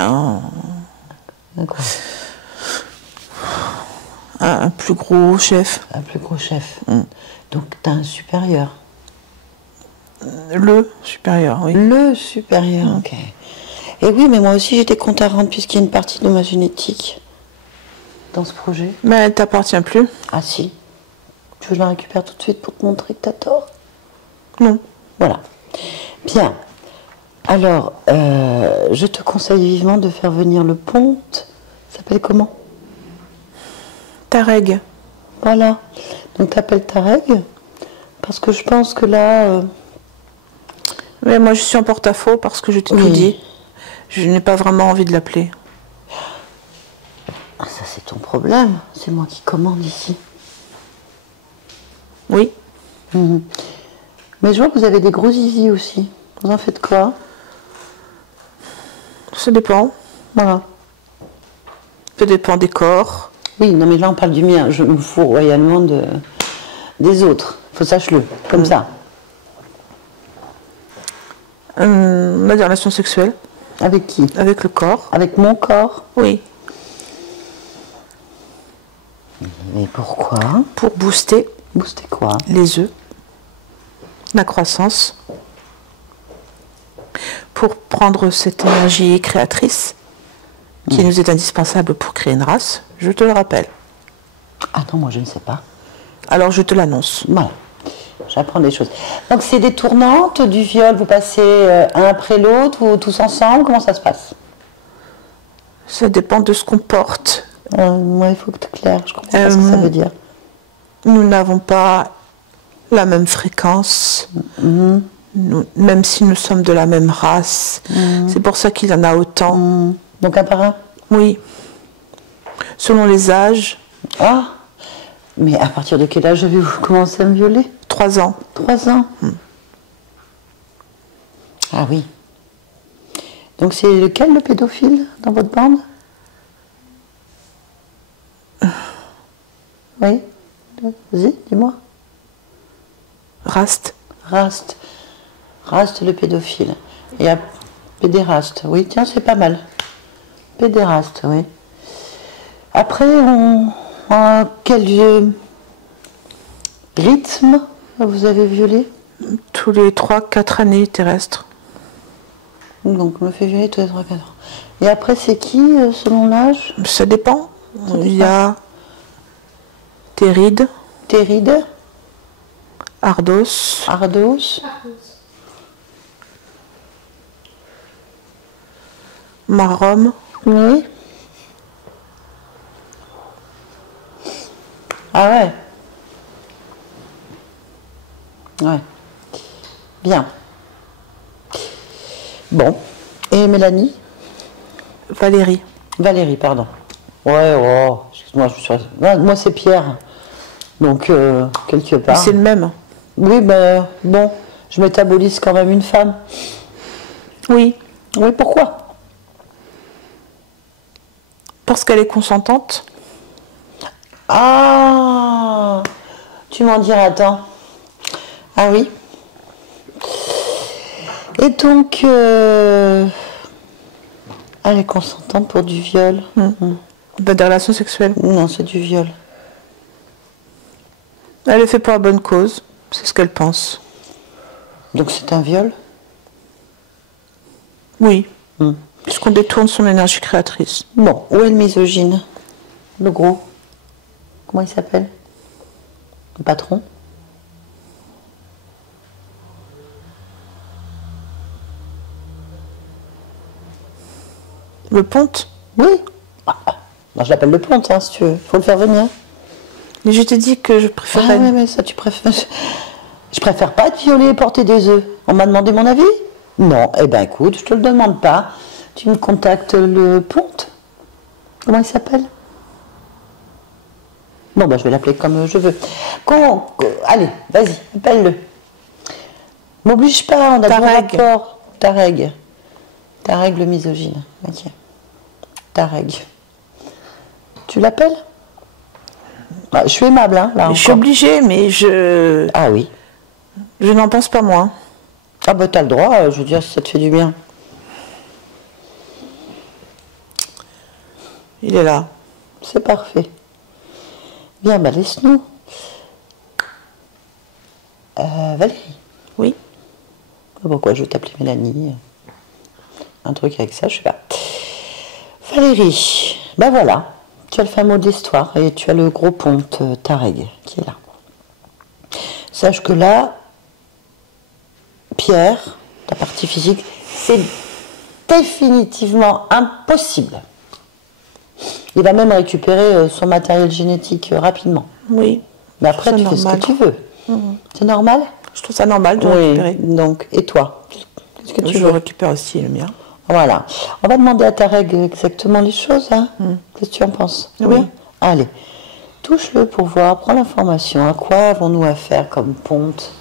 D'accord. un plus gros chef. Un plus gros chef. Donc t'as un supérieur. Le supérieur, oui. Le supérieur, ok. Et oui, mais moi aussi j'ai des comptes à rendre puisqu'il y a une partie de ma génétique dans ce projet. Mais elle t'appartient plus. Ah si. Tu veux que je la récupère tout de suite pour te montrer que t'as tort? Non. Voilà. Bien. Alors, je te conseille vivement de faire venir le ponte. Ça s'appelle comment? Tareg. Voilà. Donc t'appelles Tareg parce que je pense que là... Mais moi, je suis en porte-à-faux parce que je t'ai tout Oui. dit. Je n'ai pas vraiment envie de l'appeler. Ah, ça c'est ton problème. C'est moi qui commande ici. Oui. Mhm. Mais je vois que vous avez des gros zizi aussi. Vous en faites quoi? Ça dépend. Voilà. Ça dépend des corps. Oui, non mais là on parle du mien. Je me fous royalement des autres. Faut sache-le. Comme ça. On a des relations sexuelles Avec qui? avec le corps. Avec mon corps. Oui. Mais pourquoi? Pour booster Booster quoi? les œufs, la croissance, pour prendre cette énergie créatrice qui nous est indispensable pour créer une race, je te le rappelle. Ah non, moi je ne sais pas. Alors je te l'annonce. Voilà. J'apprends des choses. Donc c'est des tournantes du viol, vous passez un après l'autre ou tous ensemble? Comment ça se passe? Ça dépend de ce qu'on porte. Moi il faut que tu claires, je comprends pas ce que ça veut dire. Nous n'avons pas la même fréquence, même si nous sommes de la même race. C'est pour ça qu'il y en a autant. Donc un par un? Oui. Selon les âges, Ah. Mais à partir de quel âge avez-vous commencé à me violer? 3 ans. 3 ans. Ah oui. Donc c'est lequel le pédophile dans votre bande? Oui. Vas-y, dis-moi. Raste. Raste. Raste le pédophile. Et à pédéraste. Oui, tiens, c'est pas mal. Pédéraste, oui. Après, quel rythme vous avez violé? Tous les 3-4 années terrestres. Donc, me fait violer tous les 3-4 ans. Et après, c'est qui, selon l'âge? Ça dépend. Il y a Téride, Téride, Ardos, Ardos, Marom, oui. Ah ouais. Ouais. Bien. Bon. Et Mélanie? Valérie. Valérie, pardon. Ouais, oh, excuse-moi, moi c'est Pierre. Donc, quelque Mais part. c'est le même. Oui, ben, bon, je métabolise quand même une femme. Oui. Oui, pourquoi? Parce qu'elle est consentante. Ah, tu m'en diras, attends. Ah oui. Et donc, elle est consentante pour du viol. Des relations sexuelles. Non, c'est du viol. Elle est faite pour la bonne cause. C'est ce qu'elle pense. Donc c'est un viol? Oui. Puisqu'on détourne son énergie créatrice. Bon, où est le misogyne? Le gros? Comment il s'appelle? Le patron? Le ponte. Oui. Moi, je l'appelle le ponte, hein, si tu veux. Faut le faire venir. Mais je t'ai dit que je Ah préférais. ouais, mais ça, tu préfères... Je préfère pas être violée et porter des œufs. On m'a demandé mon avis? Non. Eh ben, écoute, je te le demande pas. Tu me contactes le ponte? Comment il s'appelle? Bon, ben, je vais l'appeler comme je veux. Allez, vas-y, appelle-le. M'oblige pas, on a bon Tareg. rapport. Tareg. Tareg le misogyne. Ok. Tareg. Tu l'appelles? Ah, je suis aimable, hein, là. Je suis encore. obligée, mais je Ah oui. n'en pense pas moins. Ah bah t'as le droit, je veux dire, si ça te fait du bien. Il est là. C'est parfait. Bien, bah laisse-nous. Valérie. Oui. Pourquoi je vais t'appeler Mélanie? Un truc avec ça, je sais pas. Valérie, ben voilà, tu as le fameux mot de l'histoire et tu as le gros ponte Tareg qui est là. Sache que là, Pierre, ta partie physique, c'est définitivement impossible. Il va même récupérer son matériel génétique rapidement. Oui. Mais après, C'est tu fais ce normal. que tu veux. C'est normal? Je trouve ça normal de Oui. récupérer. Donc, et toi? Qu'est-ce que tu Je veux? récupère aussi le mien. Voilà. On va demander à Tareg exactement les choses. Hein. Qu'est-ce que tu en penses? Oui. Allez. Touche-le pour voir. Prends l'information. À quoi avons-nous affaire comme ponte?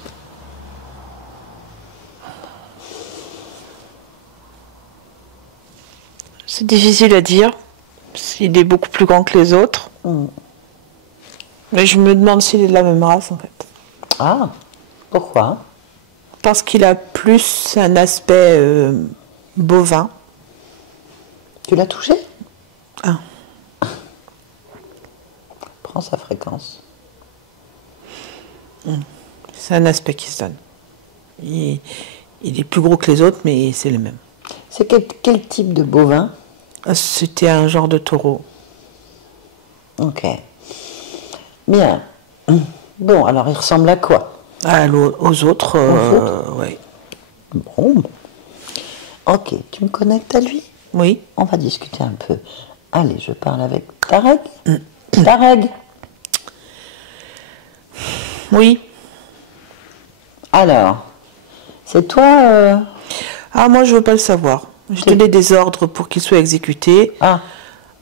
C'est difficile à dire. S'il est beaucoup plus grand que les autres. Mais je me demande s'il est de la même race en fait. Ah, pourquoi? Parce qu'il a plus un aspect bovin. Tu l'as touché? Ah. Prends sa fréquence. C'est un aspect qui se donne. Il est plus gros que les autres, mais c'est le même. C'est quel type de bovin? C'était un genre de taureau. Ok. Bien. Bon, alors il ressemble à quoi? Aux autres, oui. Bon. Ok, tu me connectes à lui? Oui. On va discuter un peu. Allez, je parle avec Tareg. Tareg. Oui. Alors, c'est toi Ah, moi, je veux pas le savoir. Je donnais des ordres pour qu'il soit exécuté. Ah,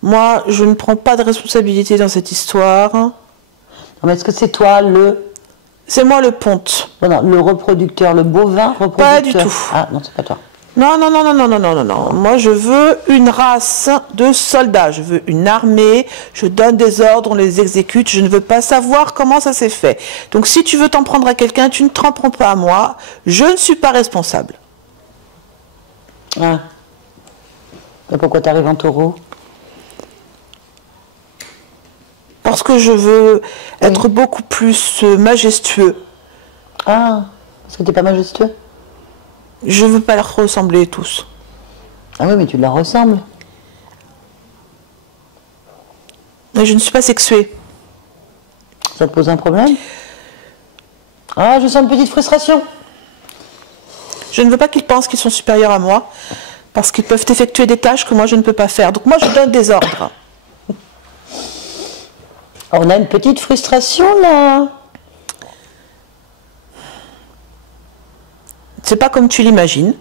Moi, je ne prends pas de responsabilité dans cette histoire. non, mais est-ce que c'est toi C'est moi le ponte. non, le reproducteur, le bovin reproducteur? Pas du tout. Ah, non, c'est pas toi. Non, non, non, non, non, non, non, non, non. Moi, je veux une race de soldats. Je veux une armée. Je donne des ordres, on les exécute. Je ne veux pas savoir comment ça s'est fait. Donc, si tu veux t'en prendre à quelqu'un, tu ne t'en prends pas à moi. Je ne suis pas responsable. Ah. Et pourquoi t'arrives en taureau? Parce que je veux être beaucoup plus majestueux. Ah, parce que t'es pas majestueux? Je veux pas leur ressembler tous. Ah oui, mais tu leur ressembles. Mais je ne suis pas sexuée. Ça te pose un problème? Ah, je sens une petite frustration. Je ne veux pas qu'ils pensent qu'ils sont supérieurs à moi, parce qu'ils peuvent effectuer des tâches que moi je ne peux pas faire. Donc moi je donne des ordres. On a une petite frustration là. C'est pas comme tu l'imagines.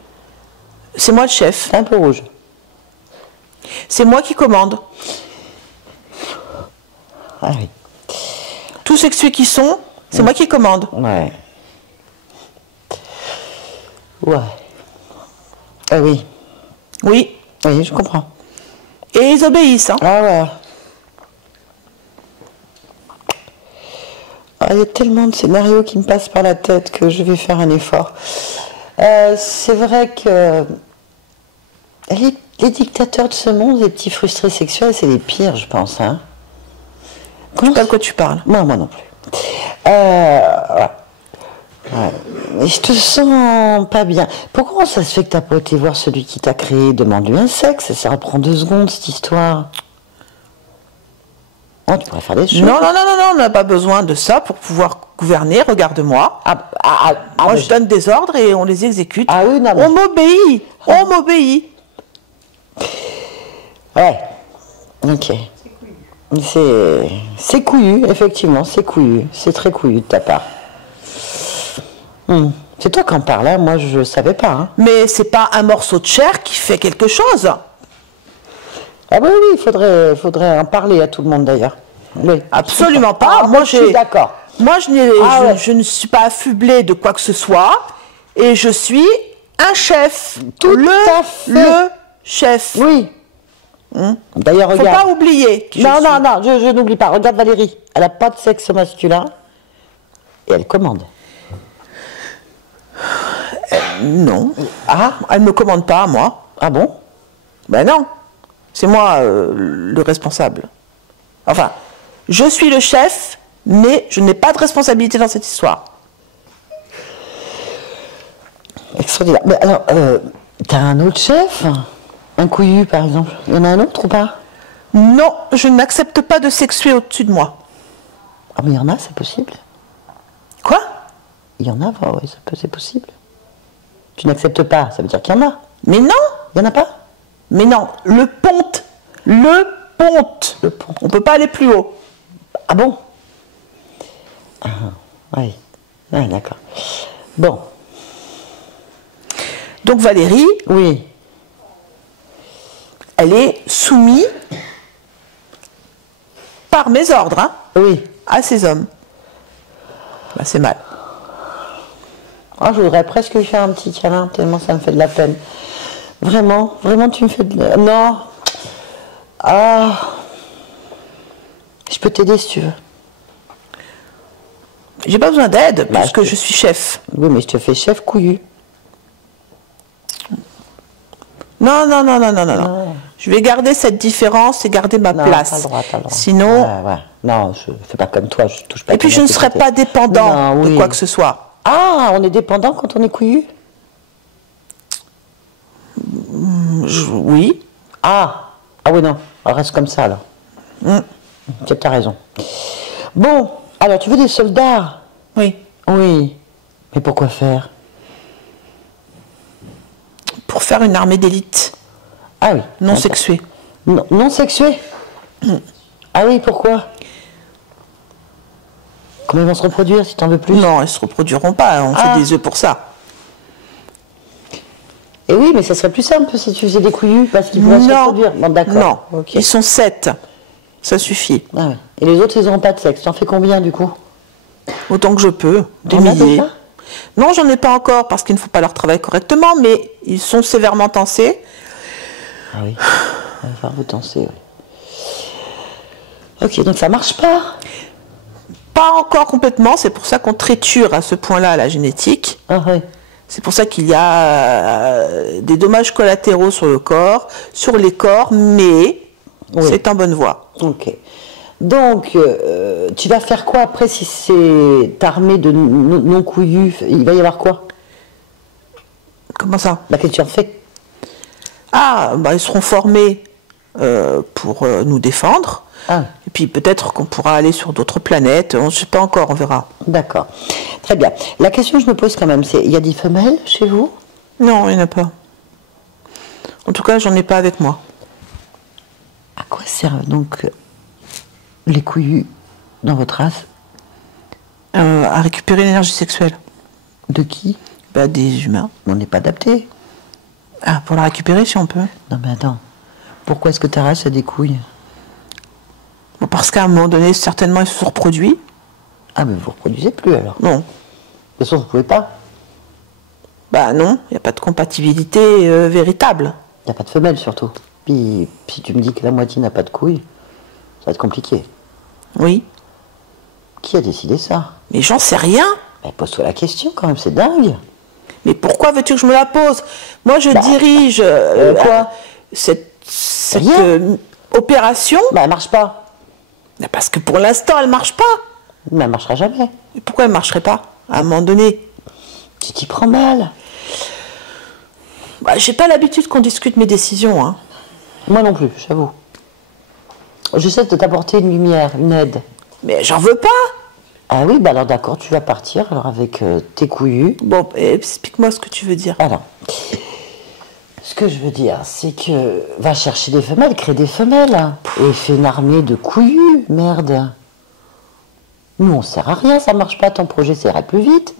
C'est moi le chef. C'est un peu rouge. C'est moi qui commande. Ah oui. Tous sexués qui sont, c'est moi qui commande. Ouais. Ouais. Ah oui. Oui. Oui, je comprends. Et ils obéissent. Hein. Ah ouais. Ah, il y a tellement de scénarios qui me passent par la tête que je vais faire un effort. C'est vrai que les dictateurs de ce monde, les petits frustrés sexuels, c'est les pires, je pense. Hein. Je sais pas de quoi tu parles. Moi non plus. Ouais. Ouais. Mais je te sens pas bien. Pourquoi ça se fait que t'as pas été voir celui qui t'a créé? Demande-lui un sexe, ça prend 2 secondes cette histoire. Oh, tu pourrais faire des choses. Non, on n'a pas besoin de ça pour pouvoir gouverner. Regarde-moi. Moi, je donne des ordres et on les exécute. Ah oui, non, mais... On m'obéit. On m'obéit. Ouais. Ok. C'est couillu, effectivement, c'est couillu. C'est très couillu de ta part. C'est toi qui en parles, hein. Moi je savais pas. Hein. Mais c'est pas un morceau de chair qui fait quelque chose. Ah oui, il faudrait en parler à tout le monde d'ailleurs. Oui. Absolument pas. Ah, moi je suis d'accord. Moi je ne suis pas affublée de quoi que ce soit et je suis un chef. Tout à fait. Le chef. Oui. D'ailleurs, Faut regarde. pas oublier. Non, je n'oublie pas. Regarde Valérie. Elle n'a pas de sexe masculin et elle commande. Non. Ah, elle ne me commande pas, moi. Ah bon? Ben non. C'est moi le responsable. Enfin, je suis le chef, mais je n'ai pas de responsabilité dans cette histoire. Extraordinaire. Mais alors, t'as un autre chef? Un couillu, par exemple? Il y en a un autre ou pas? Non, je n'accepte pas de sexuer au-dessus de moi. Ah, mais il y en a, c'est possible. Quoi? Il y en a, oui, c'est possible. Tu n'acceptes pas, ça veut dire qu'il y en a. Mais non. Il n'y en a pas? Mais non, le ponte. Le ponte. Le ponte. On ne peut pas aller plus haut. Ah bon? Ah, oui. Ouais, d'accord. Bon. Donc Valérie, Oui. elle est soumise par mes ordres, hein, Oui. à ces hommes. Bah, c'est mal. Ah, je voudrais presque lui faire un petit câlin, tellement ça me fait de la peine. Vraiment, tu me fais de la... Non. Ah. Je peux t'aider si tu veux. J'ai pas besoin d'aide, Bah, puisque je suis chef. Oui, mais je te fais chef couillu. Non. Je vais garder cette différence et garder ma Non, place. t'as le droit. Sinon... Ouais. Non, je fais pas comme toi, je touche pas. Et puis je ne serai pas dépendant de quoi que ce soit. Ah, on est dépendant quand on est couillu? Oui. Ah oui, non, on reste comme ça alors. T'as raison. Bon, alors tu veux des soldats? Oui. Oui. Mais pourquoi faire? Pour faire une armée d'élite. Ah oui. Non sexuée. Non sexuée? Ah oui, pourquoi? Comment ils vont se reproduire si t'en veux plus? Non, ils ne se reproduiront pas. On fait des œufs pour ça. Et oui, mais ça serait plus simple si tu faisais des couillus parce qu'ils pourraient se reproduire. Bon, d'accord. Non, Ok. ils sont 7. Ça suffit. Ah ouais. Et les autres, ils n'auront pas de sexe. T'en fais combien du coup? Autant que je peux. Des Combien milliers. déjà? Non, j'en ai pas encore parce qu'il ne faut pas leur travailler correctement, mais ils sont sévèrement tensés. Ah oui. Il va falloir vous tenser, oui. Ok, donc ça marche pas? Pas encore complètement, c'est pour ça qu'on triture à ce point-là la génétique. Ah oui. C'est pour ça qu'il y a des dommages collatéraux sur le corps, sur les corps, mais c'est en bonne voie. Ok. Donc, tu vas faire quoi après si c'est armé de non couillus? Il va y avoir quoi? Comment ça? Bah, qu'est-ce que tu en fais? Ah, bah, ils seront formés pour nous défendre. Ah. Et puis peut-être qu'on pourra aller sur d'autres planètes. On ne sait pas encore, on verra. D'accord. Très bien. La question que je me pose quand même, c'est, il y a des femelles chez vous? Non, il n'y en a pas. En tout cas, j'en ai pas avec moi. À quoi servent donc les couillus dans votre race? À récupérer l'énergie sexuelle. De qui? Bah, des humains. On n'est pas adapté. Ah, pour la récupérer si on peut. Non mais attends. Pourquoi est-ce que ta race a des couilles? Bon, parce qu'à un moment donné, certainement, ils se sont reproduits. Ah mais vous ne reproduisez plus alors? Non. De toute façon, vous ne pouvez pas. Bah non, il n'y a pas de compatibilité véritable. Il n'y a pas de femelle surtout. Puis si tu me dis que la moitié n'a pas de couilles, ça va être compliqué. Oui. Qui a décidé ça? Mais j'en sais rien. Ben, pose-toi la question quand même, c'est dingue. Mais pourquoi veux-tu que je me la pose? Moi, je dirige quoi? cette Rien. opération. Ben, elle marche pas. Mais parce que pour l'instant, elle marche pas. Mais elle marchera jamais. Et pourquoi elle marcherait pas? À un moment donné. Tu t'y prends mal. Bah, j'ai pas l'habitude qu'on discute mes décisions. Hein. Moi non plus, j'avoue. J'essaie de t'apporter une lumière, une aide. Mais j'en veux pas. Ah oui, bah alors d'accord, tu vas partir alors avec tes couillus. Bon, explique-moi ce que tu veux dire. Alors, ce que je veux dire, c'est que va chercher des femelles, crée des femelles. Et fais une armée de couillus, merde. Nous, on sert à rien, ça marche pas, ton projet, ça ira plus vite.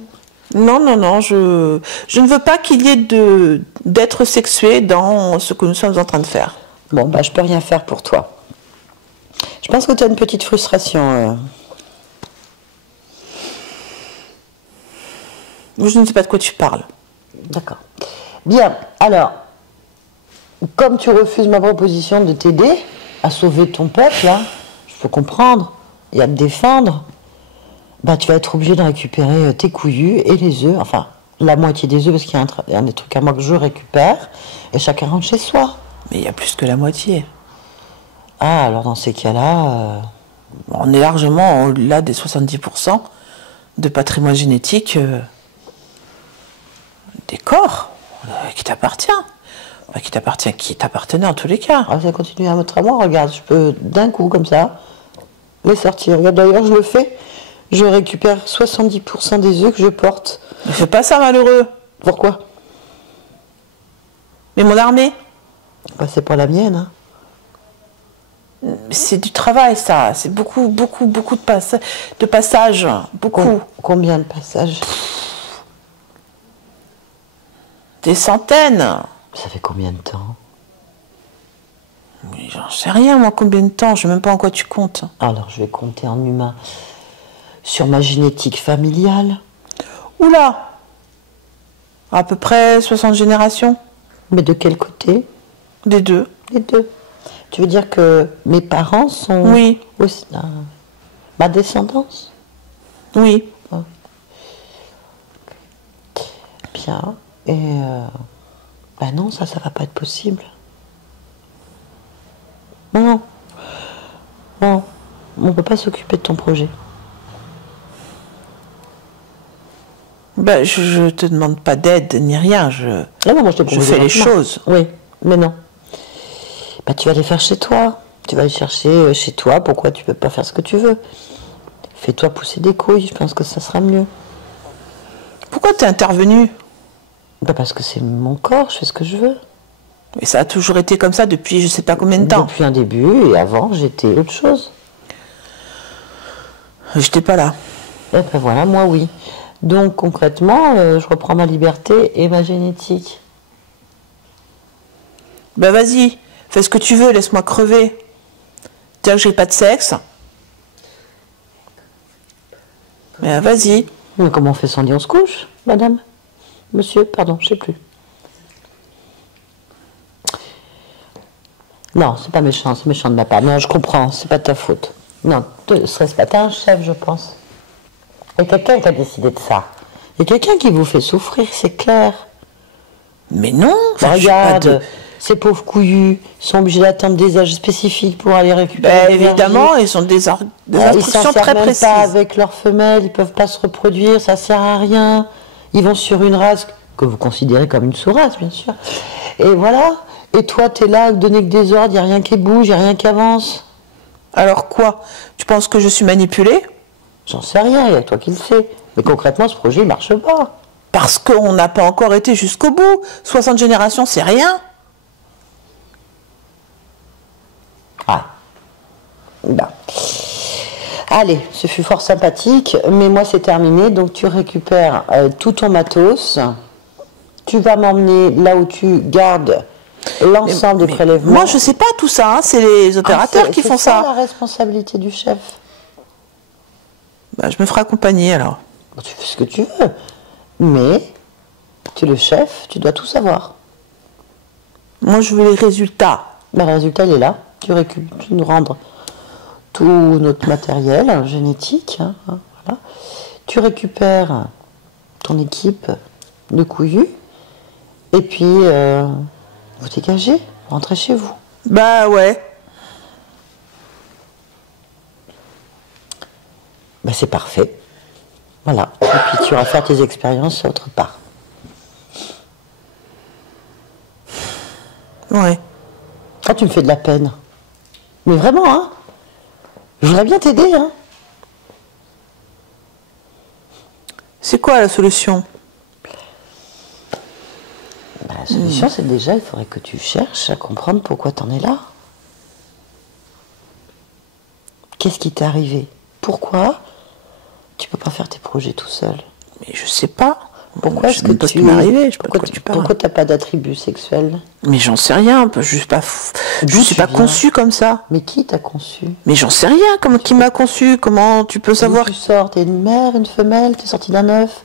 Non, non, non, je ne veux pas qu'il y ait d'être sexué dans ce que nous sommes en train de faire. Bon, bah je peux rien faire pour toi. Je pense que tu as une petite frustration. Je ne sais pas de quoi tu parles. D'accord. Bien, alors, comme tu refuses ma proposition de t'aider à sauver ton peuple, là, je peux comprendre, et à te défendre, bah tu vas être obligé de récupérer tes couillus et les œufs, enfin, la moitié des œufs, parce qu'il y a un des trucs à moi que je récupère, et chacun rentre chez soi. Mais il y a plus que la moitié. Ah, alors dans ces cas-là... On est largement au-delà des 70% de patrimoine génétique des corps qui t'appartient. Enfin, qui t'appartenait en tous les cas. Ah, ça continue à mettre à moi, regarde, je peux d'un coup, comme ça, les sortir. Regarde, d'ailleurs, je le fais, je récupère 70% des œufs que je porte. Ne fais pas ça, malheureux. Pourquoi? Mais mon armée, Bah, c'est pas la mienne, hein. c'est du travail, ça. C'est beaucoup, beaucoup, beaucoup de passages. Beaucoup. Combien de passages? Des centaines. Ça fait combien de temps? Mais j'en sais rien, moi, combien de temps. Je sais même pas en quoi tu comptes. Alors, je vais compter en humain. Sur ma génétique familiale. Oula! À peu près 60 générations. Mais de quel côté? Des deux. Les deux. Tu veux dire que mes parents sont... Oui. Aussi, ma descendance? Oui. Bien. Et... bah non, ça va pas être possible. Non. Non. On peut pas s'occuper de ton projet. Ben, je te demande pas d'aide ni rien. Ah non, moi je te Je propose fais les gentiment. choses. Oui, mais non. Bah tu vas les faire chez toi. Tu vas les chercher chez toi. Pourquoi tu peux pas faire ce que tu veux? Fais-toi pousser des couilles, je pense que ça sera mieux. Pourquoi t'es intervenu? Bah parce que c'est mon corps, je fais ce que je veux. Mais ça a toujours été comme ça depuis je sais pas combien de temps. Depuis un début, et avant j'étais autre chose. J'étais pas là. Et ben voilà, moi oui. Donc concrètement, je reprends ma liberté et ma génétique. Ben vas-y, fais ce que tu veux, laisse-moi crever. Dire que j'ai pas de sexe. Mais vas-y. Mais comment on fait sans dire on se couche, madame? Monsieur, pardon, je sais plus. Non, c'est pas méchant, c'est méchant de ma part. Non, je comprends, c'est pas de ta faute. Non, ne stresse pas, t'es un chef, je pense. Il y a quelqu'un qui a décidé de ça. Il y a quelqu'un qui vous fait souffrir, c'est clair. Mais non, enfin, Regarde, ces pauvres couillus sont obligés d'attendre des âges spécifiques pour aller récupérer l'énergie. évidemment, ils ont des Ils instructions s'en servent très même précises. pas avec leurs femelles, ils peuvent pas se reproduire, ça sert à rien. Ils vont sur une race que vous considérez comme une sous-race, bien sûr. Et voilà. Et toi, t'es là à donner que des ordres, il n'y a rien qui bouge, il n'y a rien qui avance. Alors quoi? Tu penses que je suis manipulée? J'en sais rien, il y a toi qui le sais. Mais concrètement, ce projet, il marche pas. Parce qu'on n'a pas encore été jusqu'au bout. 60 générations, c'est rien. Ah. Bah. Allez, ce fut fort sympathique, mais moi c'est terminé, donc tu récupères tout ton matos, tu vas m'emmener là où tu gardes l'ensemble des prélèvements. Moi je sais pas tout ça, hein, c'est les opérateurs qui font ça. C'est la responsabilité du chef. Bah, je me ferai accompagner alors. Bon, tu fais ce que tu veux, mais tu es le chef, tu dois tout savoir. Moi je veux les résultats. Ben, le résultat il est là, tu nous rends tout notre matériel génétique, hein, voilà. Tu récupères ton équipe de couillus, et puis vous dégagez, vous rentrez chez vous. Bah ouais. Ben, c'est parfait. Voilà. Et puis tu vas faire tes expériences autre part. Ouais. Ah, tu me fais de la peine. Mais vraiment, hein. Je voudrais bien t'aider, hein. C'est quoi la solution? Ben, la solution, c'est déjà, il faudrait que tu cherches à comprendre pourquoi t'en es là. Qu'est-ce qui t'est arrivé? Pourquoi tu peux pas faire tes projets tout seul? Mais je sais pas. Pourquoi est-ce que ce qui m'est arrivé? Je sais pas de quoi tu parles. Pourquoi t'as pas d'attribut sexuel? Mais j'en sais rien. Je suis pas conçue comme ça. Mais qui t'a conçu? Mais j'en sais rien. Qui m'a conçue? Comment tu peux savoir? D'où tu sors? T'es une mère, une femelle? T'es sorti d'un œuf?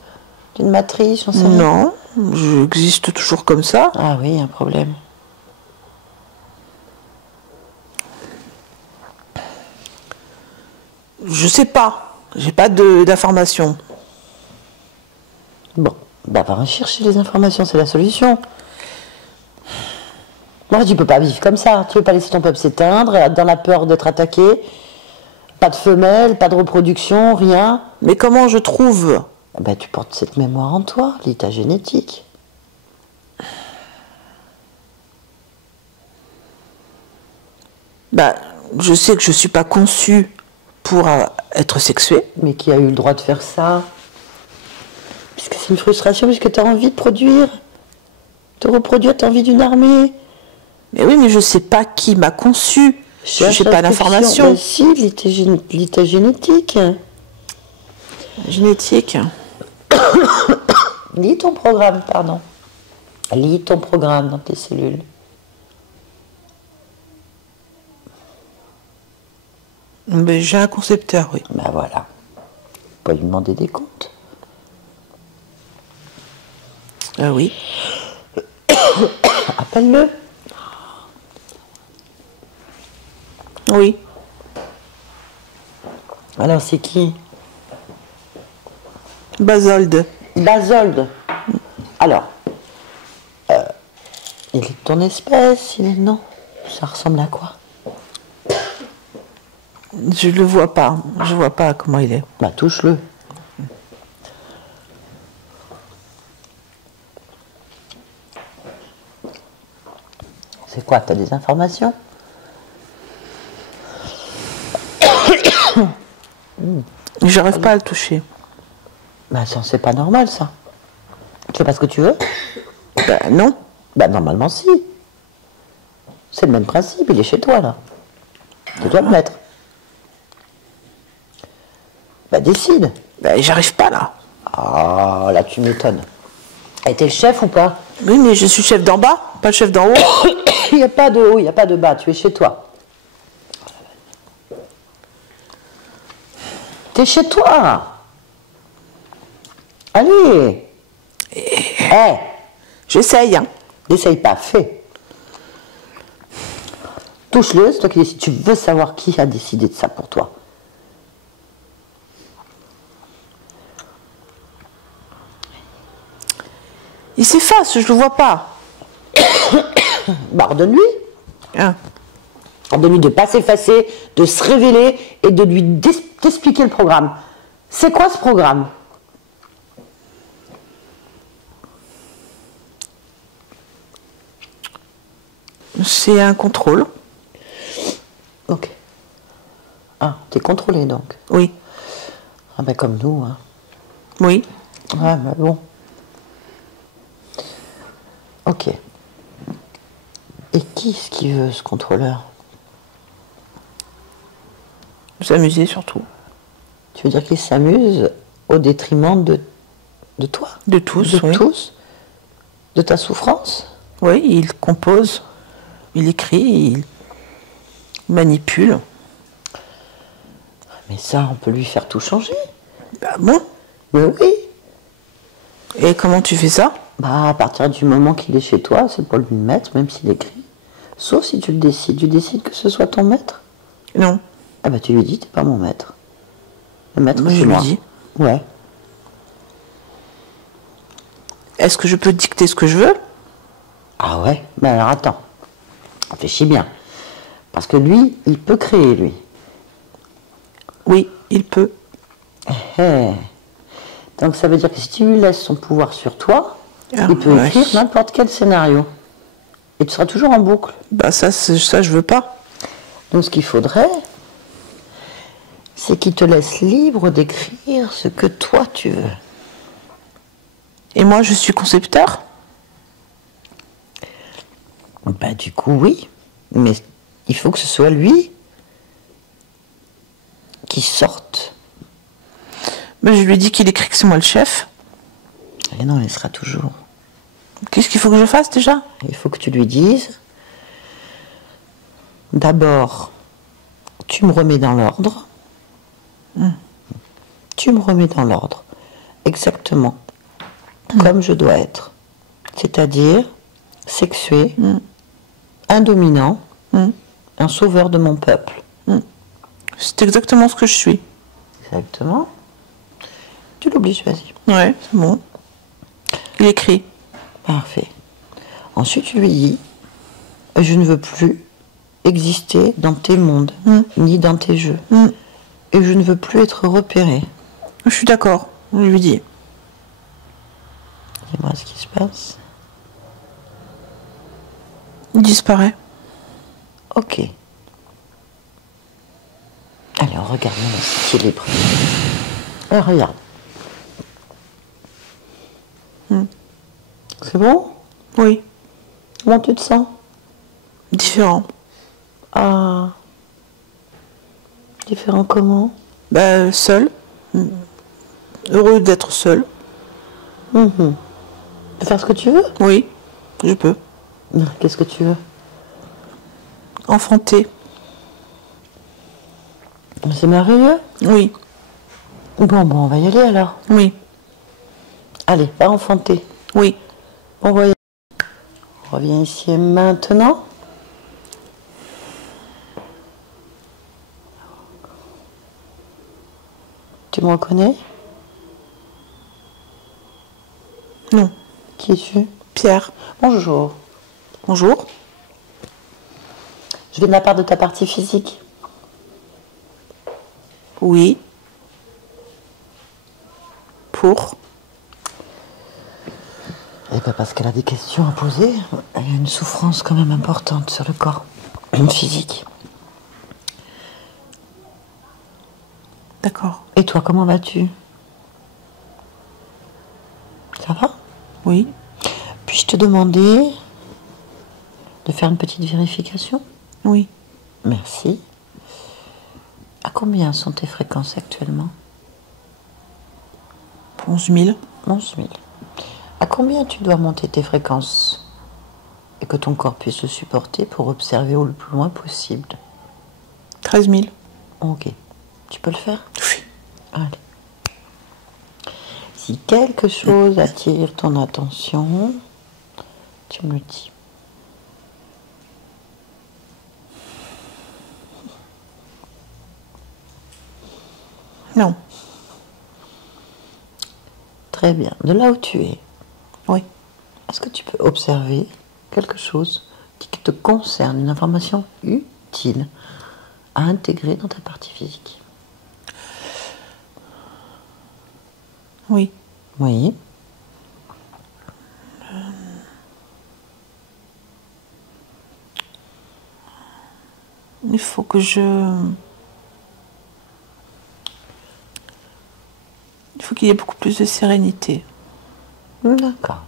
D'une matrice? J'en sais rien. Non, j'existe toujours comme ça. Ah oui, il y a un problème. Je sais pas. J'ai pas d'informations. Bon, bah va chercher les informations, c'est la solution. Non, tu peux pas vivre comme ça. Tu veux pas laisser ton peuple s'éteindre, dans la peur d'être attaqué. Pas de femelle, pas de reproduction, rien. Mais comment je trouve? Bah, tu portes cette mémoire en toi, l'état génétique. Bah, je sais que je suis pas conçue pour être sexuée. Mais qui a eu le droit de faire ça? Puisque c'est une frustration, puisque tu as envie de produire. De reproduire, tu as envie d'une armée. Mais oui, mais je sais pas qui m'a conçue. J'ai pas d'informations. Bah si, l'état génétique. Génétique. Lis ton programme, pardon. Lis ton programme dans tes cellules. Mais j'ai un concepteur, oui. Ben voilà. Pas lui demander des comptes. Oui. Appelle-le. Oui. Alors c'est qui? Basolde. Basolde. Alors, il est de ton espèce, il est non. Ça ressemble à quoi? Je le vois pas. Je vois pas comment il est. Bah touche-le. C'est quoi? T'as des informations? J'arrive pas à le toucher. Bah ça, c'est pas normal ça. Tu fais pas ce que tu veux? Ben non. Bah normalement si. C'est le même principe, il est chez toi là. Tu dois le mettre. Bah décide. Ben j'arrive pas là. Ah là tu m'étonnes. Et t'es le chef ou pas? Oui, mais je suis chef d'en bas, pas le chef d'en haut. Il n'y a pas de haut, il n'y a pas de bas, tu es chez toi. T'es chez toi. Allez. J'essaye, hein. N'essaye pas, fais. Touche-le, c'est toi qui décides. Tu veux savoir qui a décidé de ça pour toi. Il s'efface, je le vois pas. Bah, ordonne-lui. Hein. Ordonne-lui de ne pas s'effacer, de se révéler et de lui t'expliquer le programme. C'est quoi ce programme? C'est un contrôle. Ok. Ah, t'es contrôlé donc. Oui. Ah ben comme nous, hein. Oui. Ouais, mais bon. Ok. Et qui est-ce qui veut ce contrôleur? S'amuser surtout. Tu veux dire qu'il s'amuse au détriment de toi? De tous, De oui. tous? De ta souffrance? Oui, il compose, il écrit, il manipule. Mais ça, on peut lui faire tout changer. Bah bon. Mais oui. Et comment tu fais ça? Bah, à partir du moment qu'il est chez toi, c'est pour lui mettre, même s'il écrit. Sauf si tu le décides. Tu décides que ce soit ton maître? Non. Ah bah tu lui dis, t'es pas mon maître. Le maître, Moi, c'est je lui moi. dis. Ouais. Est-ce que je peux dicter ce que je veux? Ah ouais? Ben alors attends. Réfléchis bien. Parce que lui, il peut créer, lui. Oui, il peut. Eh. Donc ça veut dire que si tu lui laisses son pouvoir sur toi, Ah, il peut ouais. écrire n'importe quel scénario. Et tu seras toujours en boucle. Bah ça je veux pas. Donc ce qu'il faudrait, c'est qu'il te laisse libre d'écrire ce que toi tu veux. Et moi, je suis concepteur? Bah du coup oui, mais il faut que ce soit lui qui sorte. Mais je lui dis qu'il écrit que c'est moi le chef. Et non, il sera toujours. Qu'est-ce qu'il faut que je fasse déjà? Il faut que tu lui dises, d'abord, tu me remets dans l'ordre. Tu me remets dans l'ordre, exactement comme je dois être. C'est-à-dire sexué, un dominant, un sauveur de mon peuple. C'est exactement ce que je suis. Exactement. Tu l'obliges, vas-y. Ouais, c'est bon. Il écrit. Parfait. Ensuite, tu lui dis, je ne veux plus exister dans tes mondes, ni dans tes jeux. Et je ne veux plus être repéré. Je suis d'accord, je lui dis. Dis-moi ce qui se passe. Il disparaît. Ok. Alors, regarde-moi si tu es libre. Alors, regarde. C'est bon? Oui, Comment tu te sens? différent. Ah. Différent comment? Bah, seul. Heureux d'être seul. De faire ce que tu veux? Oui, je peux. Qu'est-ce que tu veux? Enfanter. C'est merveilleux. Oui, Bon, on va y aller alors. oui, Allez, va enfanter. oui. Bon voyage. Reviens ici et maintenant. Tu me reconnais? Non. Qui es-tu? Pierre. Bonjour. Bonjour. Je viens de la part de ta partie physique. Oui. Pour. Eh bien parce qu'elle a des questions à poser. Elle a une souffrance quand même importante sur le corps. Une physique. D'accord. Et toi, comment vas-tu? Ça va? Oui. Puis-je te demander de faire une petite vérification? Oui. Merci. À combien sont tes fréquences actuellement? 11 000. 11 000. À combien tu dois monter tes fréquences et que ton corps puisse le supporter pour observer au plus loin possible? 13 000. Ok. Tu peux le faire? Oui. Allez. Si quelque chose attire ton attention, tu me le dis. Non. Très bien. De là où tu es, Oui. est-ce que tu peux observer quelque chose qui te concerne, une information utile à intégrer dans ta partie physique? Oui. Oui. il faut que il faut qu'il y ait beaucoup plus de sérénité. D'accord.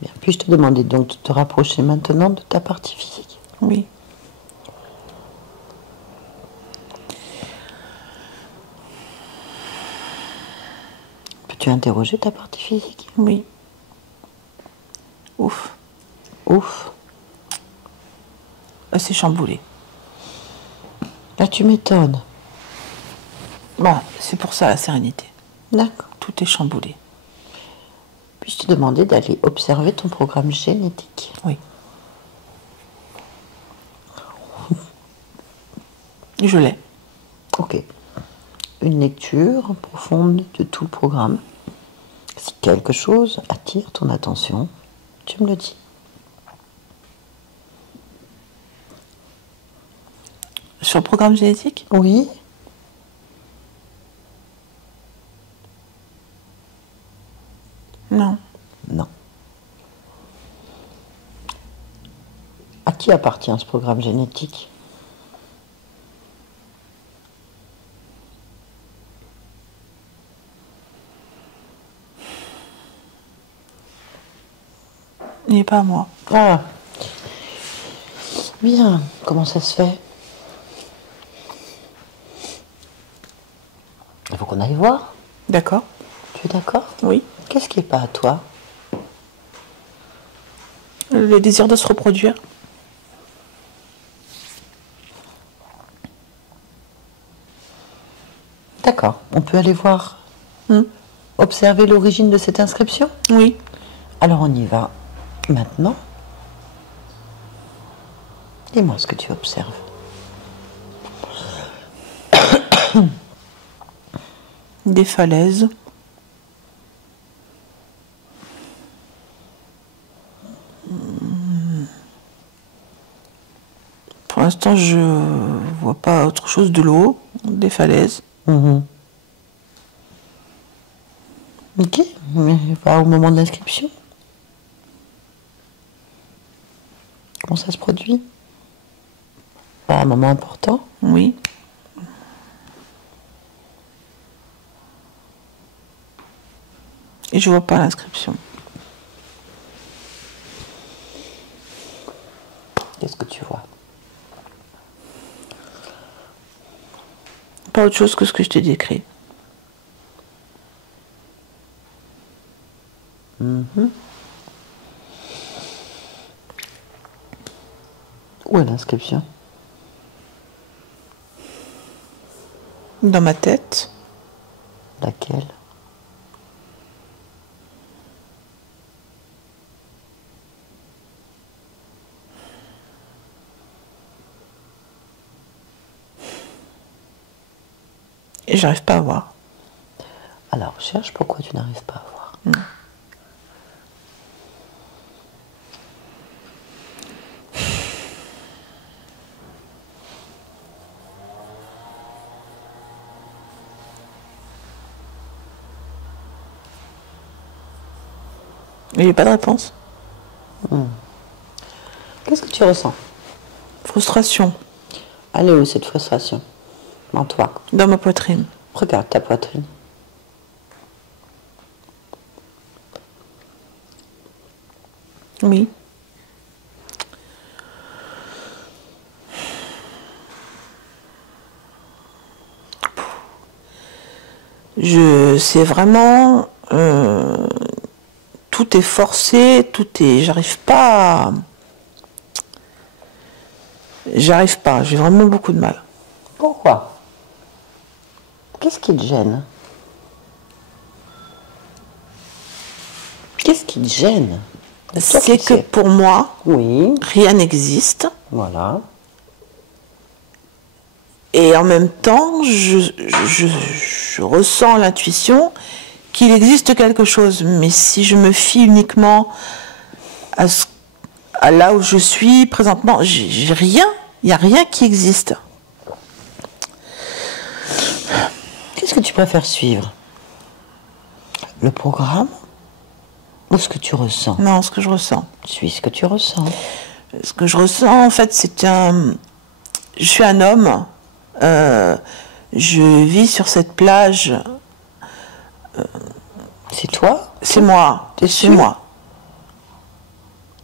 Bien. Puis-je te demander donc de te rapprocher maintenant de ta partie physique? Oui. Peux-tu interroger ta partie physique? Oui. Ouf. Ouf. C'est chamboulé. Là, tu m'étonnes. Bon, c'est pour ça la sérénité. D'accord. Tout est chamboulé. Puis-je te demander d'aller observer ton programme génétique? Oui. Je l'ai. Ok. Une lecture profonde de tout le programme. Si quelque chose attire ton attention, tu me le dis. Sur le programme génétique? Oui. Non. Non. À qui appartient ce programme génétique? Il n'est pas à moi. Ah. Bien. Comment ça se fait? Il faut qu'on aille voir. D'accord. Tu es d'accord? Oui. Qu'est-ce qui n'est pas à toi? Le désir de se reproduire. D'accord. On peut aller voir. Observer l'origine de cette inscription? Oui. Alors on y va. Maintenant, dis-moi ce que tu observes. Des falaises. Pour l'instant, je vois pas autre chose. De l'eau, des falaises. Ok, mais pas au moment de l'inscription. Comment ça se produit? Pas un moment important? Oui. Et je vois pas l'inscription. Qu'est-ce que tu vois? Pas autre chose que ce que je t'ai décrit. Où est l'inscription? Dans ma tête. Laquelle? Et j'arrive pas à voir. Alors, cherche pourquoi tu n'arrives pas à voir. Il n'y a pas de réponse. Qu'est-ce que tu ressens? Frustration. Elle est où cette frustration? En toi. Dans ma poitrine. Regarde ta poitrine. Oui. C'est vraiment, tout est forcé, j'arrive pas, j'ai vraiment beaucoup de mal. Pourquoi? Qu'est-ce qui te gêne? Qu'est-ce qui te gêne? C'est que pour moi, Oui, rien n'existe. voilà. Et en même temps, je ressens l'intuition qu'il existe quelque chose. Mais si je me fie uniquement à là où je suis présentement, j'ai rien. Il n'y a rien qui existe. Qu'est-ce que tu préfères suivre? Le programme ou ce que tu ressens? Non, ce que je ressens. Suis ce que tu ressens. Ce que je ressens, en fait, c'est un... Je suis un homme. Je vis sur cette plage. C'est toi? C'est moi. T'es C'est sûr? moi.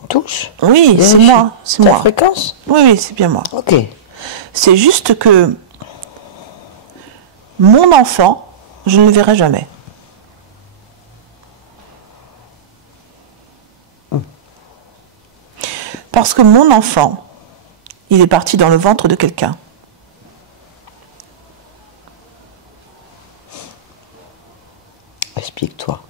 Touche? Oui, c'est Vérifie. moi. C'est Ta moi. fréquence? Oui, oui, c'est bien moi. Ok. C'est juste que mon enfant, je ne le verrai jamais. Parce que mon enfant, il est parti dans le ventre de quelqu'un. Explique-toi.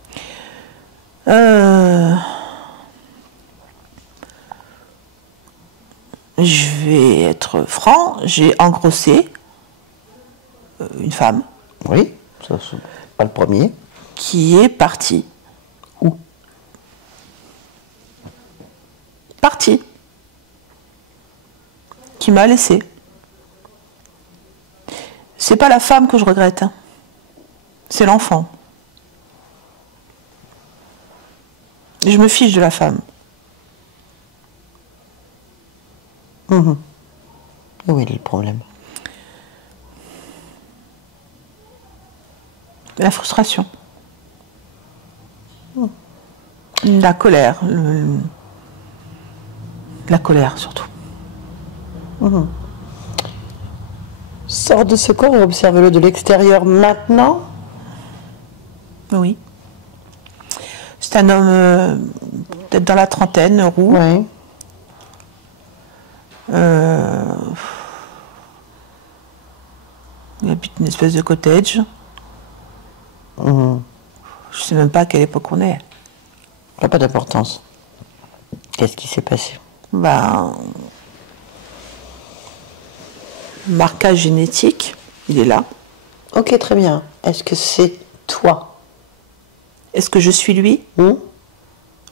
Je vais être franc, j'ai engrossé une femme Oui, ça, c'est pas le premier. qui est partie. Où? Partie. Qui m'a laissé. C'est pas la femme que je regrette, hein. C'est l'enfant. Je me fiche de la femme. Où est le problème? La frustration. La colère. La colère surtout. Sors de ce corps et observe-le de l'extérieur maintenant. Oui. C'est un homme peut-être dans la trentaine, roux. Oui. Il habite une espèce de cottage. Je sais même pas à quelle époque on est. Ça n'a pas d'importance. Qu'est-ce qui s'est passé? Ben, marquage génétique, il est là. Ok, très bien. Est-ce que c'est toi? Est-ce que je suis lui?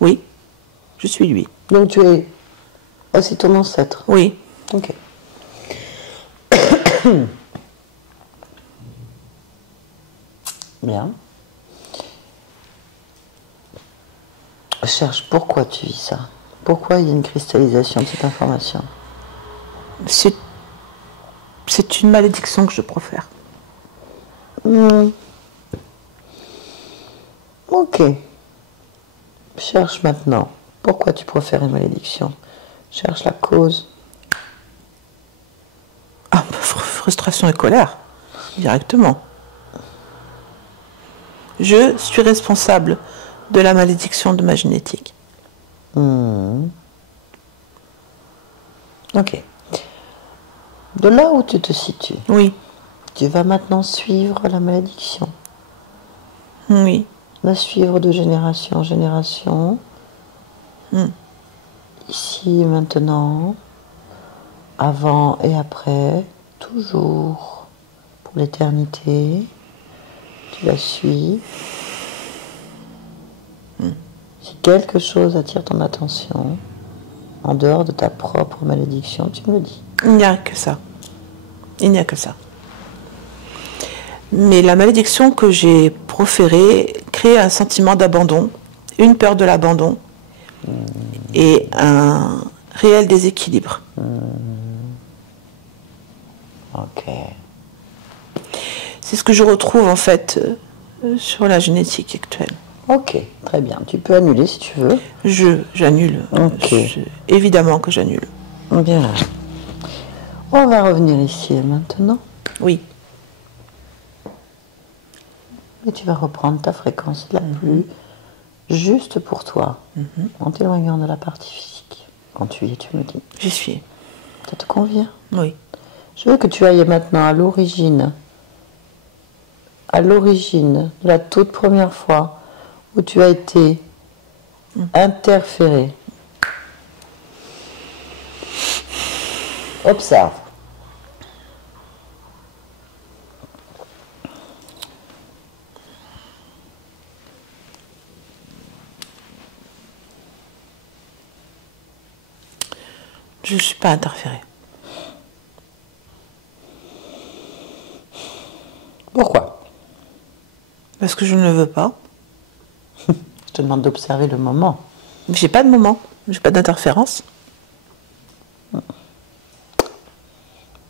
Oui, je suis lui. Donc tu es aussi ton ancêtre. Oui. Ok. Bien. Cherche pourquoi tu vis ça. Pourquoi il y a une cristallisation de cette information? C'est une malédiction que je profère. Ok. Cherche maintenant. Pourquoi tu profères une malédiction? Cherche la cause. Ah, frustration et colère, directement. Je suis responsable de la malédiction de ma génétique. Ok. De là où tu te situes, Oui, tu vas maintenant suivre la malédiction. oui, La suivre de génération en génération. Ici et maintenant. Avant et après. Toujours. Pour l'éternité. Tu la suis. Si quelque chose attire ton attention, en dehors de ta propre malédiction, tu me le dis. il n'y a que ça. Il n'y a que ça. Mais la malédiction que j'ai proférée crée un sentiment d'abandon, une peur de l'abandon et un réel déséquilibre. Ok. C'est ce que je retrouve en fait sur la génétique actuelle. Ok, très bien. Tu peux annuler si tu veux. J'annule. Ok. Évidemment que j'annule. Bien. On va revenir ici et maintenant. Oui. Et tu vas reprendre ta fréquence la plus juste pour toi, en t'éloignant de la partie physique. Quand tu y es, tu me dis. J'y suis. Ça te convient? Oui. Je veux que tu ailles maintenant à l'origine de la toute première fois où tu as été interféré. Observe. Je ne suis pas interférée. Pourquoi? Parce que je ne le veux pas. Je te demande d'observer le moment. J'ai pas de moment. J'ai pas d'interférence.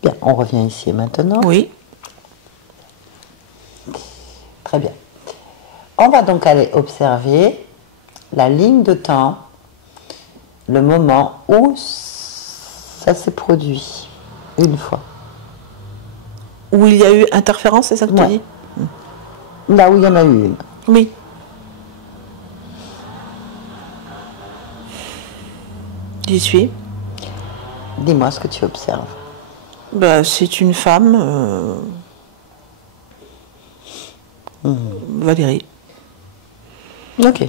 Bien, on revient ici et maintenant. Oui. Très bien. On va donc aller observer la ligne de temps, le moment où ça s'est produit une fois. Où il y a eu interférence, c'est ça que tu Ouais. dis? Là où il y en a eu une. Oui. J'y suis. Dis-moi ce que tu observes. Bah, c'est une femme, Valérie. Ok.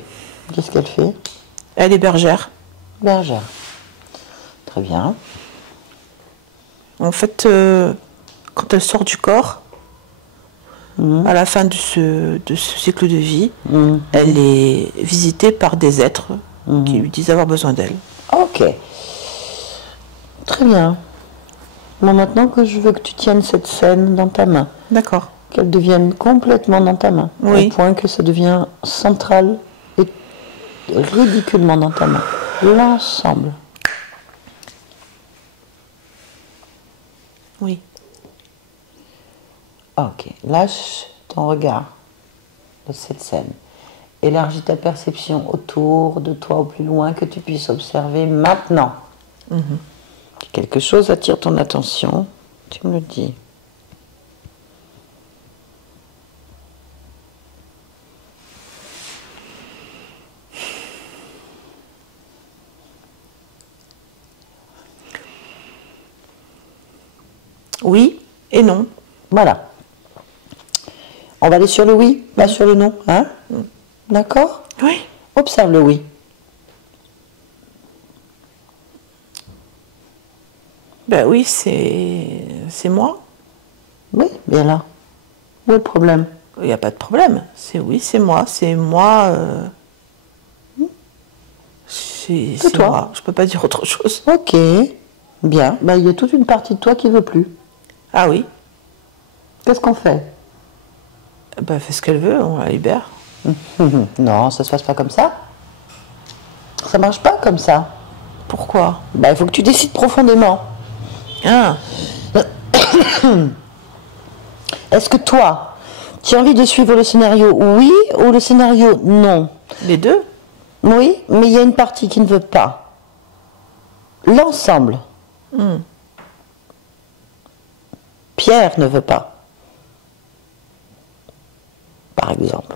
Qu'est-ce qu'elle fait? Elle est bergère. Bergère. Très bien. En fait, quand elle sort du corps, à la fin de ce cycle de vie, elle est visitée par des êtres qui lui disent avoir besoin d'elle. Ok. Très bien. Bon, maintenant que je veux que tu tiennes cette scène dans ta main, D'accord. qu'elle devienne complètement dans ta main, Oui. au point que ça devient central et ridiculement dans ta main. L'ensemble. Oui. Ok. Lâche ton regard de cette scène. Élargis ta perception autour de toi au plus loin que tu puisses observer maintenant. Quelque chose attire ton attention, tu me le dis. Oui et non. Voilà. On va aller sur le oui, pas sur le non, hein? D'accord? Oui. Observe le oui. Ben oui, c'est moi. Oui, bien là. Où est le problème? Il n'y a pas de problème. C'est oui, c'est moi. C'est moi. C'est toi. moi. Je peux pas dire autre chose. Ok, bien. Ben, il y a toute une partie de toi qui veut plus. Ah oui. Qu'est-ce qu'on fait? Ben, elle fait ce qu'elle veut, on la libère. Non, ça se passe pas comme ça. Ça marche pas comme ça. Pourquoi? Ben, il faut que tu décides profondément. Ah, Est-ce que toi, tu as envie de suivre le scénario oui ou le scénario non? les deux? Oui, mais il y a une partie qui ne veut pas. L'ensemble. Pierre ne veut pas. Par exemple.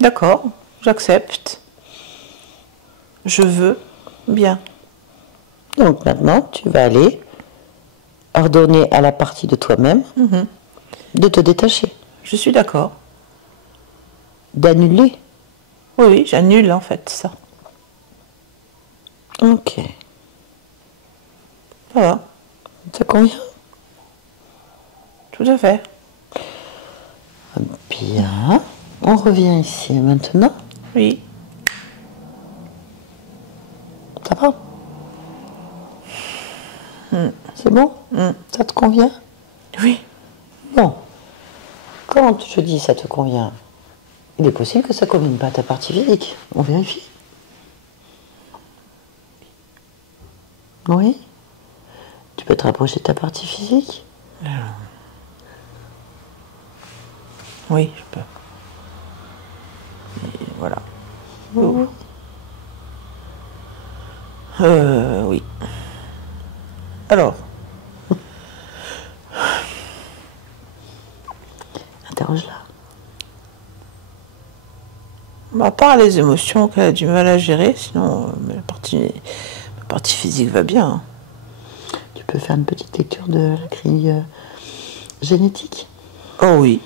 D'accord, j'accepte. Je veux bien. Donc maintenant, tu vas aller ordonner à la partie de toi-même de te détacher, Je suis d'accord. d'annuler. Oui, oui, j'annule en fait ça. Ok. Ça va, Ça convient? tout à fait. Bien. On revient ici et maintenant. Oui. Ça va? C'est bon? Ça te convient? Oui. Bon. Quand je dis ça te convient, il est possible que ça ne convienne pas à ta partie physique. On vérifie. Oui? Tu peux te rapprocher de ta partie physique? Oui, je peux. Et voilà. Oui. Alors, Interroge-la. à part les émotions qu'elle a du mal à gérer, sinon ma partie physique va bien. Hein. Tu peux faire une petite lecture de la grille génétique? Oh oui.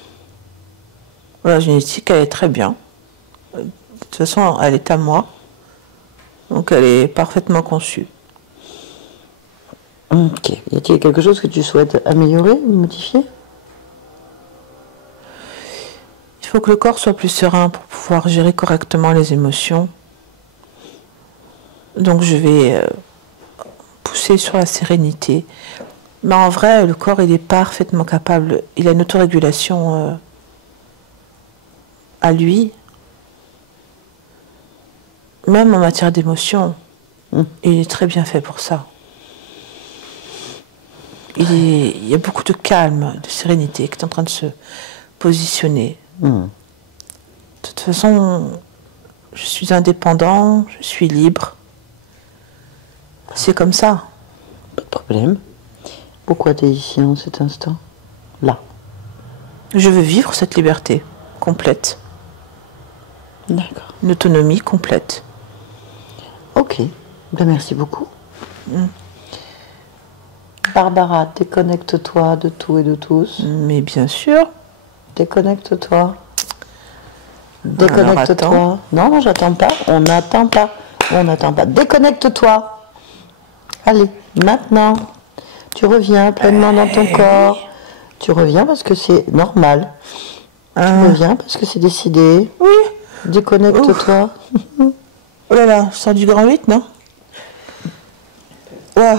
La génétique, elle est très bien. De toute façon, elle est à moi. Donc elle est parfaitement conçue. Ok. Y a-t-il quelque chose que tu souhaites améliorer ou modifier? Il faut que le corps soit plus serein pour pouvoir gérer correctement les émotions. Donc je vais pousser sur la sérénité. Mais en vrai, le corps, il est parfaitement capable. Il a une autorégulation à lui. Même en matière d'émotion, il est très bien fait pour ça. il y a beaucoup de calme, de sérénité qui est en train de se positionner. De toute façon, je suis indépendant, je suis libre. C'est comme ça. Pas de problème. Pourquoi tu es ici en cet instant? Là. Je veux vivre cette liberté complète. D'accord. Une autonomie complète. Ok. Ben, merci beaucoup. Barbara, déconnecte-toi de tout et de tous. Mais bien sûr. Déconnecte-toi. Alors, Déconnecte-toi. attends. Non, j'attends pas. On n'attend pas. On n'attend pas. Déconnecte-toi. Allez, maintenant. Tu reviens pleinement dans ton corps. Tu reviens parce que c'est normal. Tu reviens parce que c'est décidé. Oui. Déconnecte-toi. Oh là là, je sors du grand 8, non? Ouais.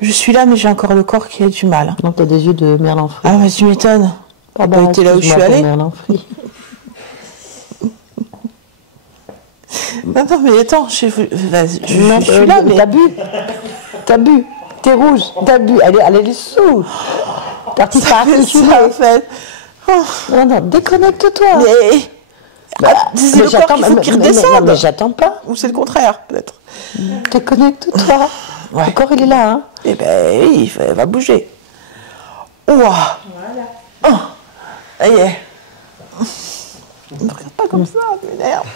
Je suis là, mais j'ai encore le corps qui a du mal. Donc t'as des yeux de Merlin Free. Ah, mais tu m'étonnes. T'as pas été là où je suis allée? Merlin Free. Non, mais attends, je Non, suis là, mais... T'as bu. T'as bu. T'es rouge. T'as bu. Allez les sous. Parti par ça, en fait. Oh. Non, déconnecte-toi. Mais... c'est Mais le j'attends, corps qu'il faut qu'il non, redescende. mais j'attends pas. Ou c'est le contraire, peut-être. Déconnecte-toi. Ouais. Le corps, il est là. Hein. Eh ben oui, il va bouger. Ouah. Voilà. Oh. Ça y est. Ne regarde pas comme ça, ça m'énerve.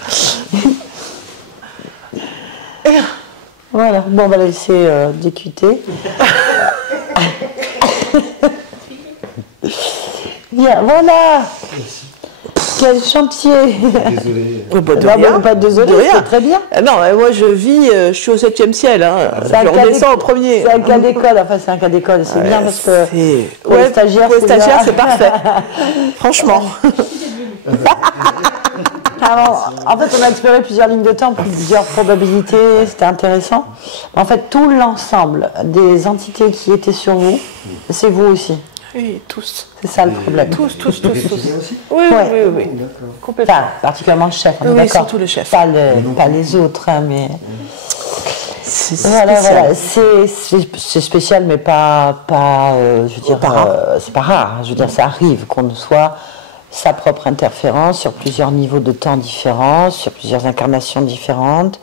Voilà. Bon, on va la laisser discuter. Bien, voilà. Quel chantier. Désolé. Bah, de Bah, rien. bon, pas désolé, De rien. c'est très bien. Non, moi je vis, je suis au 7e ciel. Hein. C'est un Je cas redescends d'école. au premier. C'est un cas d'école, enfin c'est un cas d'école, c'est bien parce que pour les stagiaires, pour les stagiaires, c'est bien. parfait. Franchement. Alors, en fait, on a exploré plusieurs lignes de temps, plusieurs probabilités, c'était intéressant. En fait, tout l'ensemble des entités qui étaient sur vous, c'est vous aussi. Oui, tous. C'est ça le problème. Tous. Aussi Oui, Ouais. oui. Complètement. Enfin, particulièrement le chef, on est Oui, d'accord. surtout le chef. Pas les autres, hein, mais... C'est Voilà, spécial. voilà. C'est spécial, mais je veux dire, Pas rare. c'est pas rare. Je veux dire, ça arrive qu'on soit sa propre interférence sur plusieurs niveaux de temps différents, sur plusieurs incarnations différentes,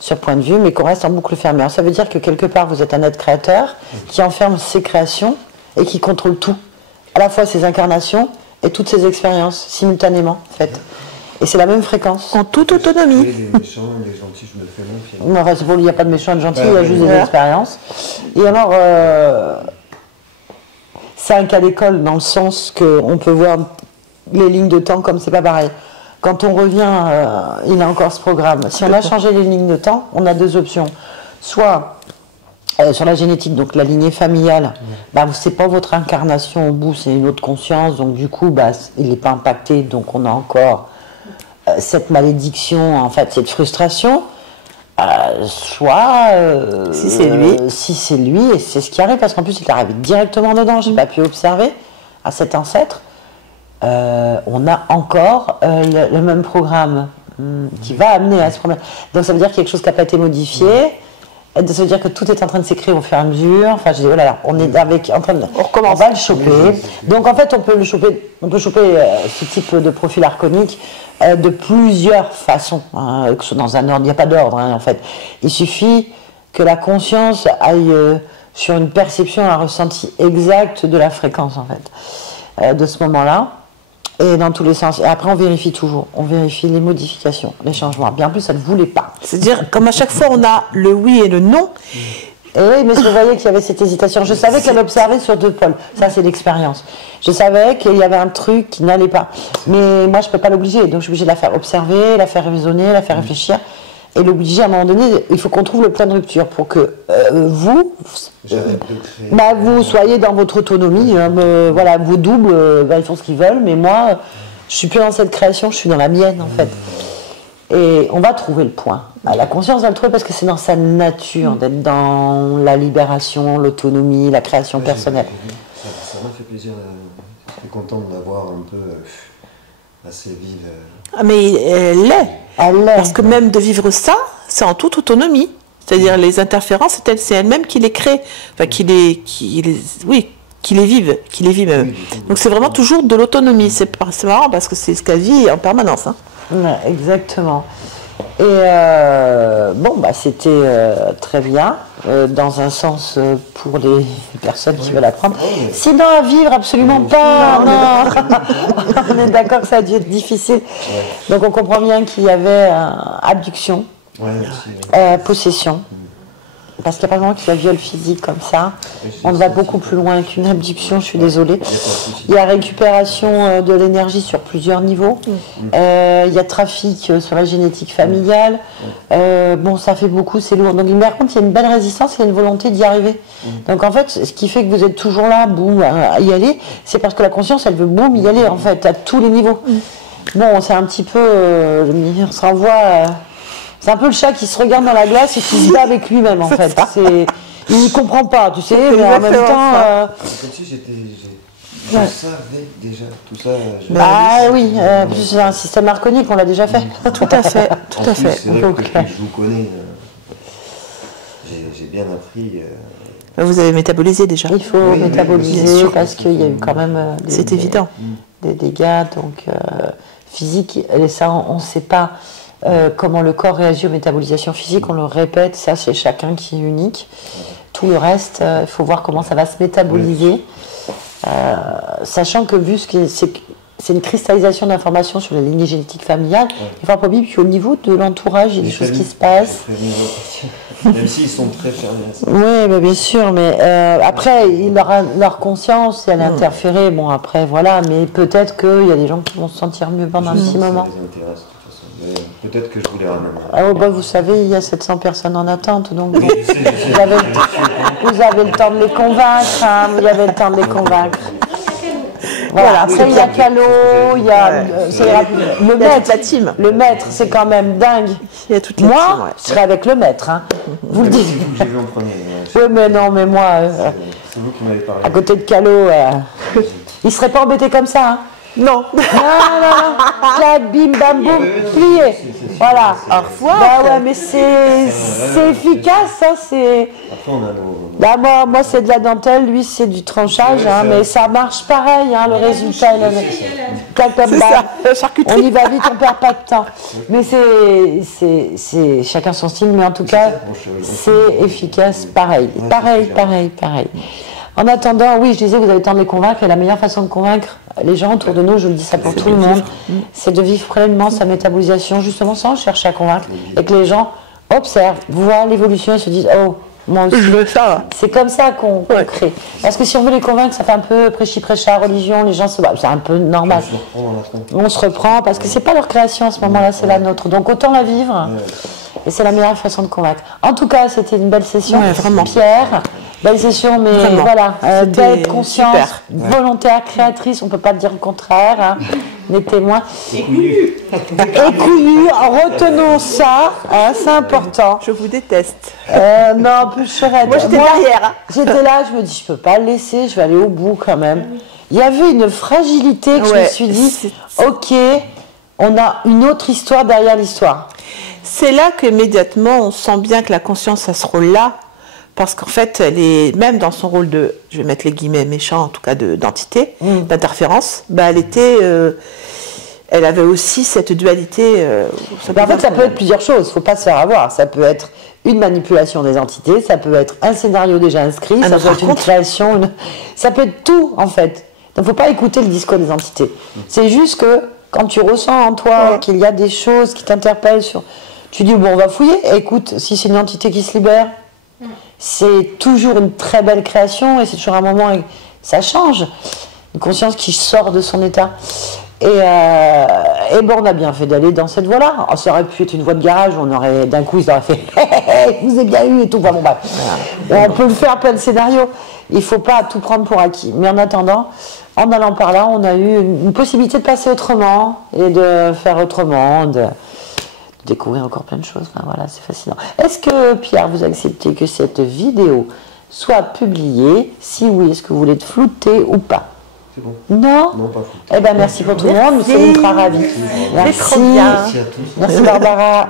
sur point de vue, mais qu'on reste en boucle fermée. Alors, ça veut dire que quelque part, vous êtes un être créateur qui enferme ses créations et qui contrôle tout, à la fois ses incarnations et toutes ses expériences simultanément, en fait. Et c'est la même fréquence. En toute autonomie. Les méchants, les gentils, je me fais mon film. Enfin, c'est bon, il n'y a pas de méchant et de gentil, Ouais, il y a oui, juste oui. des expériences. Et alors, c'est un cas d'école dans le sens qu'on peut voir les lignes de temps comme c'est pas pareil. Quand on revient, il a encore ce programme. Si on a changé les lignes de temps, on a deux options. Soit sur la génétique, donc la lignée familiale, bah, c'est pas votre incarnation au bout, c'est une autre conscience, donc du coup, bah, il n'est pas impacté, donc on a encore cette malédiction, en fait, cette frustration. Soit Si c'est lui. Si c'est lui, et c'est ce qui arrive, parce qu'en plus il est arrivé directement dedans, j'ai pas pu observer à cet ancêtre. On a encore le même programme qui va amener à ce problème. Donc ça veut dire qu'il y a quelque chose qui n'a pas été modifié. Et ça veut dire que tout est en train de s'écrire au fur et à mesure. Enfin, je dis, oh là là, on est en train de. On va le choper. Donc en fait, on peut choper ce type de profil archonique de plusieurs façons, hein, que ce soit dans un ordre. Il n'y a pas d'ordre, hein, en fait. Il suffit que la conscience aille sur une perception, un ressenti exact de la fréquence, en fait, de ce moment-là. Et dans tous les sens. Et après, on vérifie toujours. On vérifie les modifications, les changements. Bien plus, ça ne voulait pas. C'est-à-dire, comme à chaque fois, on a le oui et le non. Et oui, mais je voyais qu'il y avait cette hésitation. Je savais qu'elle observait sur deux pôles. Ça, c'est l'expérience. Je savais qu'il y avait un truc qui n'allait pas. Mais moi, je ne peux pas l'obliger. Donc, je suis obligée de la faire observer, la faire raisonner, la faire réfléchir. Et l'obliger, à un moment donné, il faut qu'on trouve le point de rupture pour que vous soyez dans votre autonomie. Voilà, vos doubles, ils font ce qu'ils veulent. Mais moi, je suis plus dans cette création, je suis dans la mienne, en fait. Et on va trouver le point. La conscience va le trouver parce que c'est dans sa nature d'être dans la libération, l'autonomie, la création personnelle. Ça m'a fait plaisir. Je suis content de l'avoir un peu assez vive. Ah, mais elle l'est. Elle l'est. Parce que même de vivre ça, c'est en toute autonomie. C'est-à-dire les interférences, c'est elle-même qui les crée, enfin qui les vive même. Donc c'est vraiment toujours de l'autonomie. C'est marrant parce que c'est ce qu'elle vit en permanence. Hein. Ouais, exactement. Et bon, bah, c'était très bien, dans un sens pour les personnes qui veulent apprendre. Sinon, à vivre, absolument pas. Non. On est d'accord que ça a dû être difficile. Donc, on comprend bien qu'il y avait abduction, possession. Parce qu'il n'y a pas vraiment qu'il y a viol physique comme ça. On va beaucoup plus loin qu'une abduction, je suis désolée. Il y a récupération de l'énergie sur plusieurs niveaux. Il y a trafic sur la génétique familiale. Bon, ça fait beaucoup, c'est lourd. Donc, par contre, il y a une belle résistance, il y a une volonté d'y arriver. Donc, en fait, ce qui fait que vous êtes toujours là, boum, à y aller, c'est parce que la conscience, elle veut boum, y aller, en fait, à tous les niveaux. Bon, c'est un petit peu... on se renvoie... C'est un peu le chat qui se regarde dans la glace et qui se bat avec lui-même, en fait. Il ne comprend pas, tu sais, mais en même temps... Comme si je savais déjà tout ça. Bah oui, plus c'est un système arconique, on l'a déjà fait. Tout à fait, tout à fait. C'est vrai que depuis que je vous connais, j'ai bien appris... Vous avez métabolisé déjà. Il faut métaboliser parce qu'il y a eu quand même c'est évident. Des dégâts donc, physiques. Et ça, on ne sait pas comment le corps réagit aux métabolisations physiques. On le répète, ça c'est chacun qui est unique. Tout le reste, il faut voir comment ça va se métaboliser. Sachant que vu que c'est une cristallisation d'informations sur la lignée génétique familiale, il faut probablement qu'au niveau de l'entourage, il y a des choses qui se passent. Même s'ils sont très fermés à ça. Oui, bah bien sûr, mais après, leur conscience, elle est interférée. Bon, après, voilà, mais peut-être qu'il y a des gens qui vont se sentir mieux pendant un petit moment. Ça les intéresse, de toute façon. Peut-être que je vous les ramène. Ah, bah, vous savez, il y a 700 personnes en attente, donc vous avez le temps de les convaincre. Hein, vous avez le temps de les convaincre. Voilà, après il y a Calo, il y a le maître, la team. Le maître, c'est quand même dingue. Il y a toute la moi, team, je serais avec le maître, hein. Vous le dites. J'ai vu en premier. Oui, mais non, mais moi, c'est vous qui m'avez parlé. à côté de Calo, il serait pas embêté comme ça, hein. Non. Non. Clac, bim, bam, boum, plié. Voilà. Au revoir. Bah ouais, mais c'est efficace, ça, c'est... Après, on a nos... Bah moi c'est de la dentelle, lui c'est du tranchage, hein, mais ça marche pareil, hein, le résultat est le même. C'est ça, la charcuterie. On y va vite, on perd pas de temps. Mais c'est chacun son style, mais en tout cas c'est efficace, pareil. Pareil. En attendant, oui, je disais, vous avez le temps de les convaincre, et la meilleure façon de convaincre les gens autour de nous, je le dis ça pour tout le monde, c'est de vivre pleinement sa métabolisation, justement sans chercher à convaincre, et que les gens observent, voient l'évolution et se disent, oh, moi aussi. Je veux ça. C'est comme ça qu'on crée. Parce que si on veut les convaincre, ça fait un peu prêchi-prêcha, religion, les gens c'est un peu normal. On se reprend parce que c'est pas leur création à ce moment-là, c'est la nôtre. Donc autant la vivre. Et c'est la meilleure façon de convaincre. En tout cas, c'était une belle session. Ouais, vraiment. Pierre, belle session, mais vraiment. Voilà, belle conscience, super. volontaire, créatrice, on peut pas dire le contraire. Hein. Les témoins. Et couillu. Retenons ça, hein, c'est important. Je vous déteste. Non, en plus, je serais... Moi, j'étais derrière. Hein. J'étais là, je me dis, je peux pas le laisser, je vais aller au bout quand même. Il y avait une fragilité que je me suis dit, ok, on a une autre histoire derrière l'histoire. C'est là qu'immédiatement, on sent bien que la conscience a ce rôle-là, parce qu'en fait, elle est, même dans son rôle de, je vais mettre les guillemets méchants, en tout cas d'entité, d'interférence, bah, elle avait aussi cette dualité. En fait, ça peut être plusieurs choses, il ne faut pas se faire avoir. Ça peut être une manipulation des entités, ça peut être un scénario déjà inscrit, ça peut être une création, ça peut être tout en fait. Donc il ne faut pas écouter le discours des entités. C'est juste que quand tu ressens en toi qu'il y a des choses qui t'interpellent sur... Tu dis, bon, on va fouiller. Écoute, si c'est une entité qui se libère, c'est toujours une très belle création et c'est toujours un moment où ça change. Une conscience qui sort de son état. Et bon, on a bien fait d'aller dans cette voie-là. Ça aurait pu être une voie de garage où on aurait, d'un coup, ils auraient fait « vous avez bien eu » et tout. Enfin, bon, bref. On peut le faire plein de scénarios. Il ne faut pas tout prendre pour acquis. Mais en attendant, en allant par là, on a eu une possibilité de passer autrement et de faire autrement, de découvrir encore plein de choses. Enfin, voilà, c'est fascinant. Est-ce que, Pierre, vous acceptez que cette vidéo soit publiée? Si oui, est-ce que vous voulez être flouté ou pas? C'est bon. Non? Non, pas flouté. Eh bien, merci pour tout le monde. Nous sommes ultra ravis. Merci. C'est trop bien. Merci à tous. Merci, Barbara.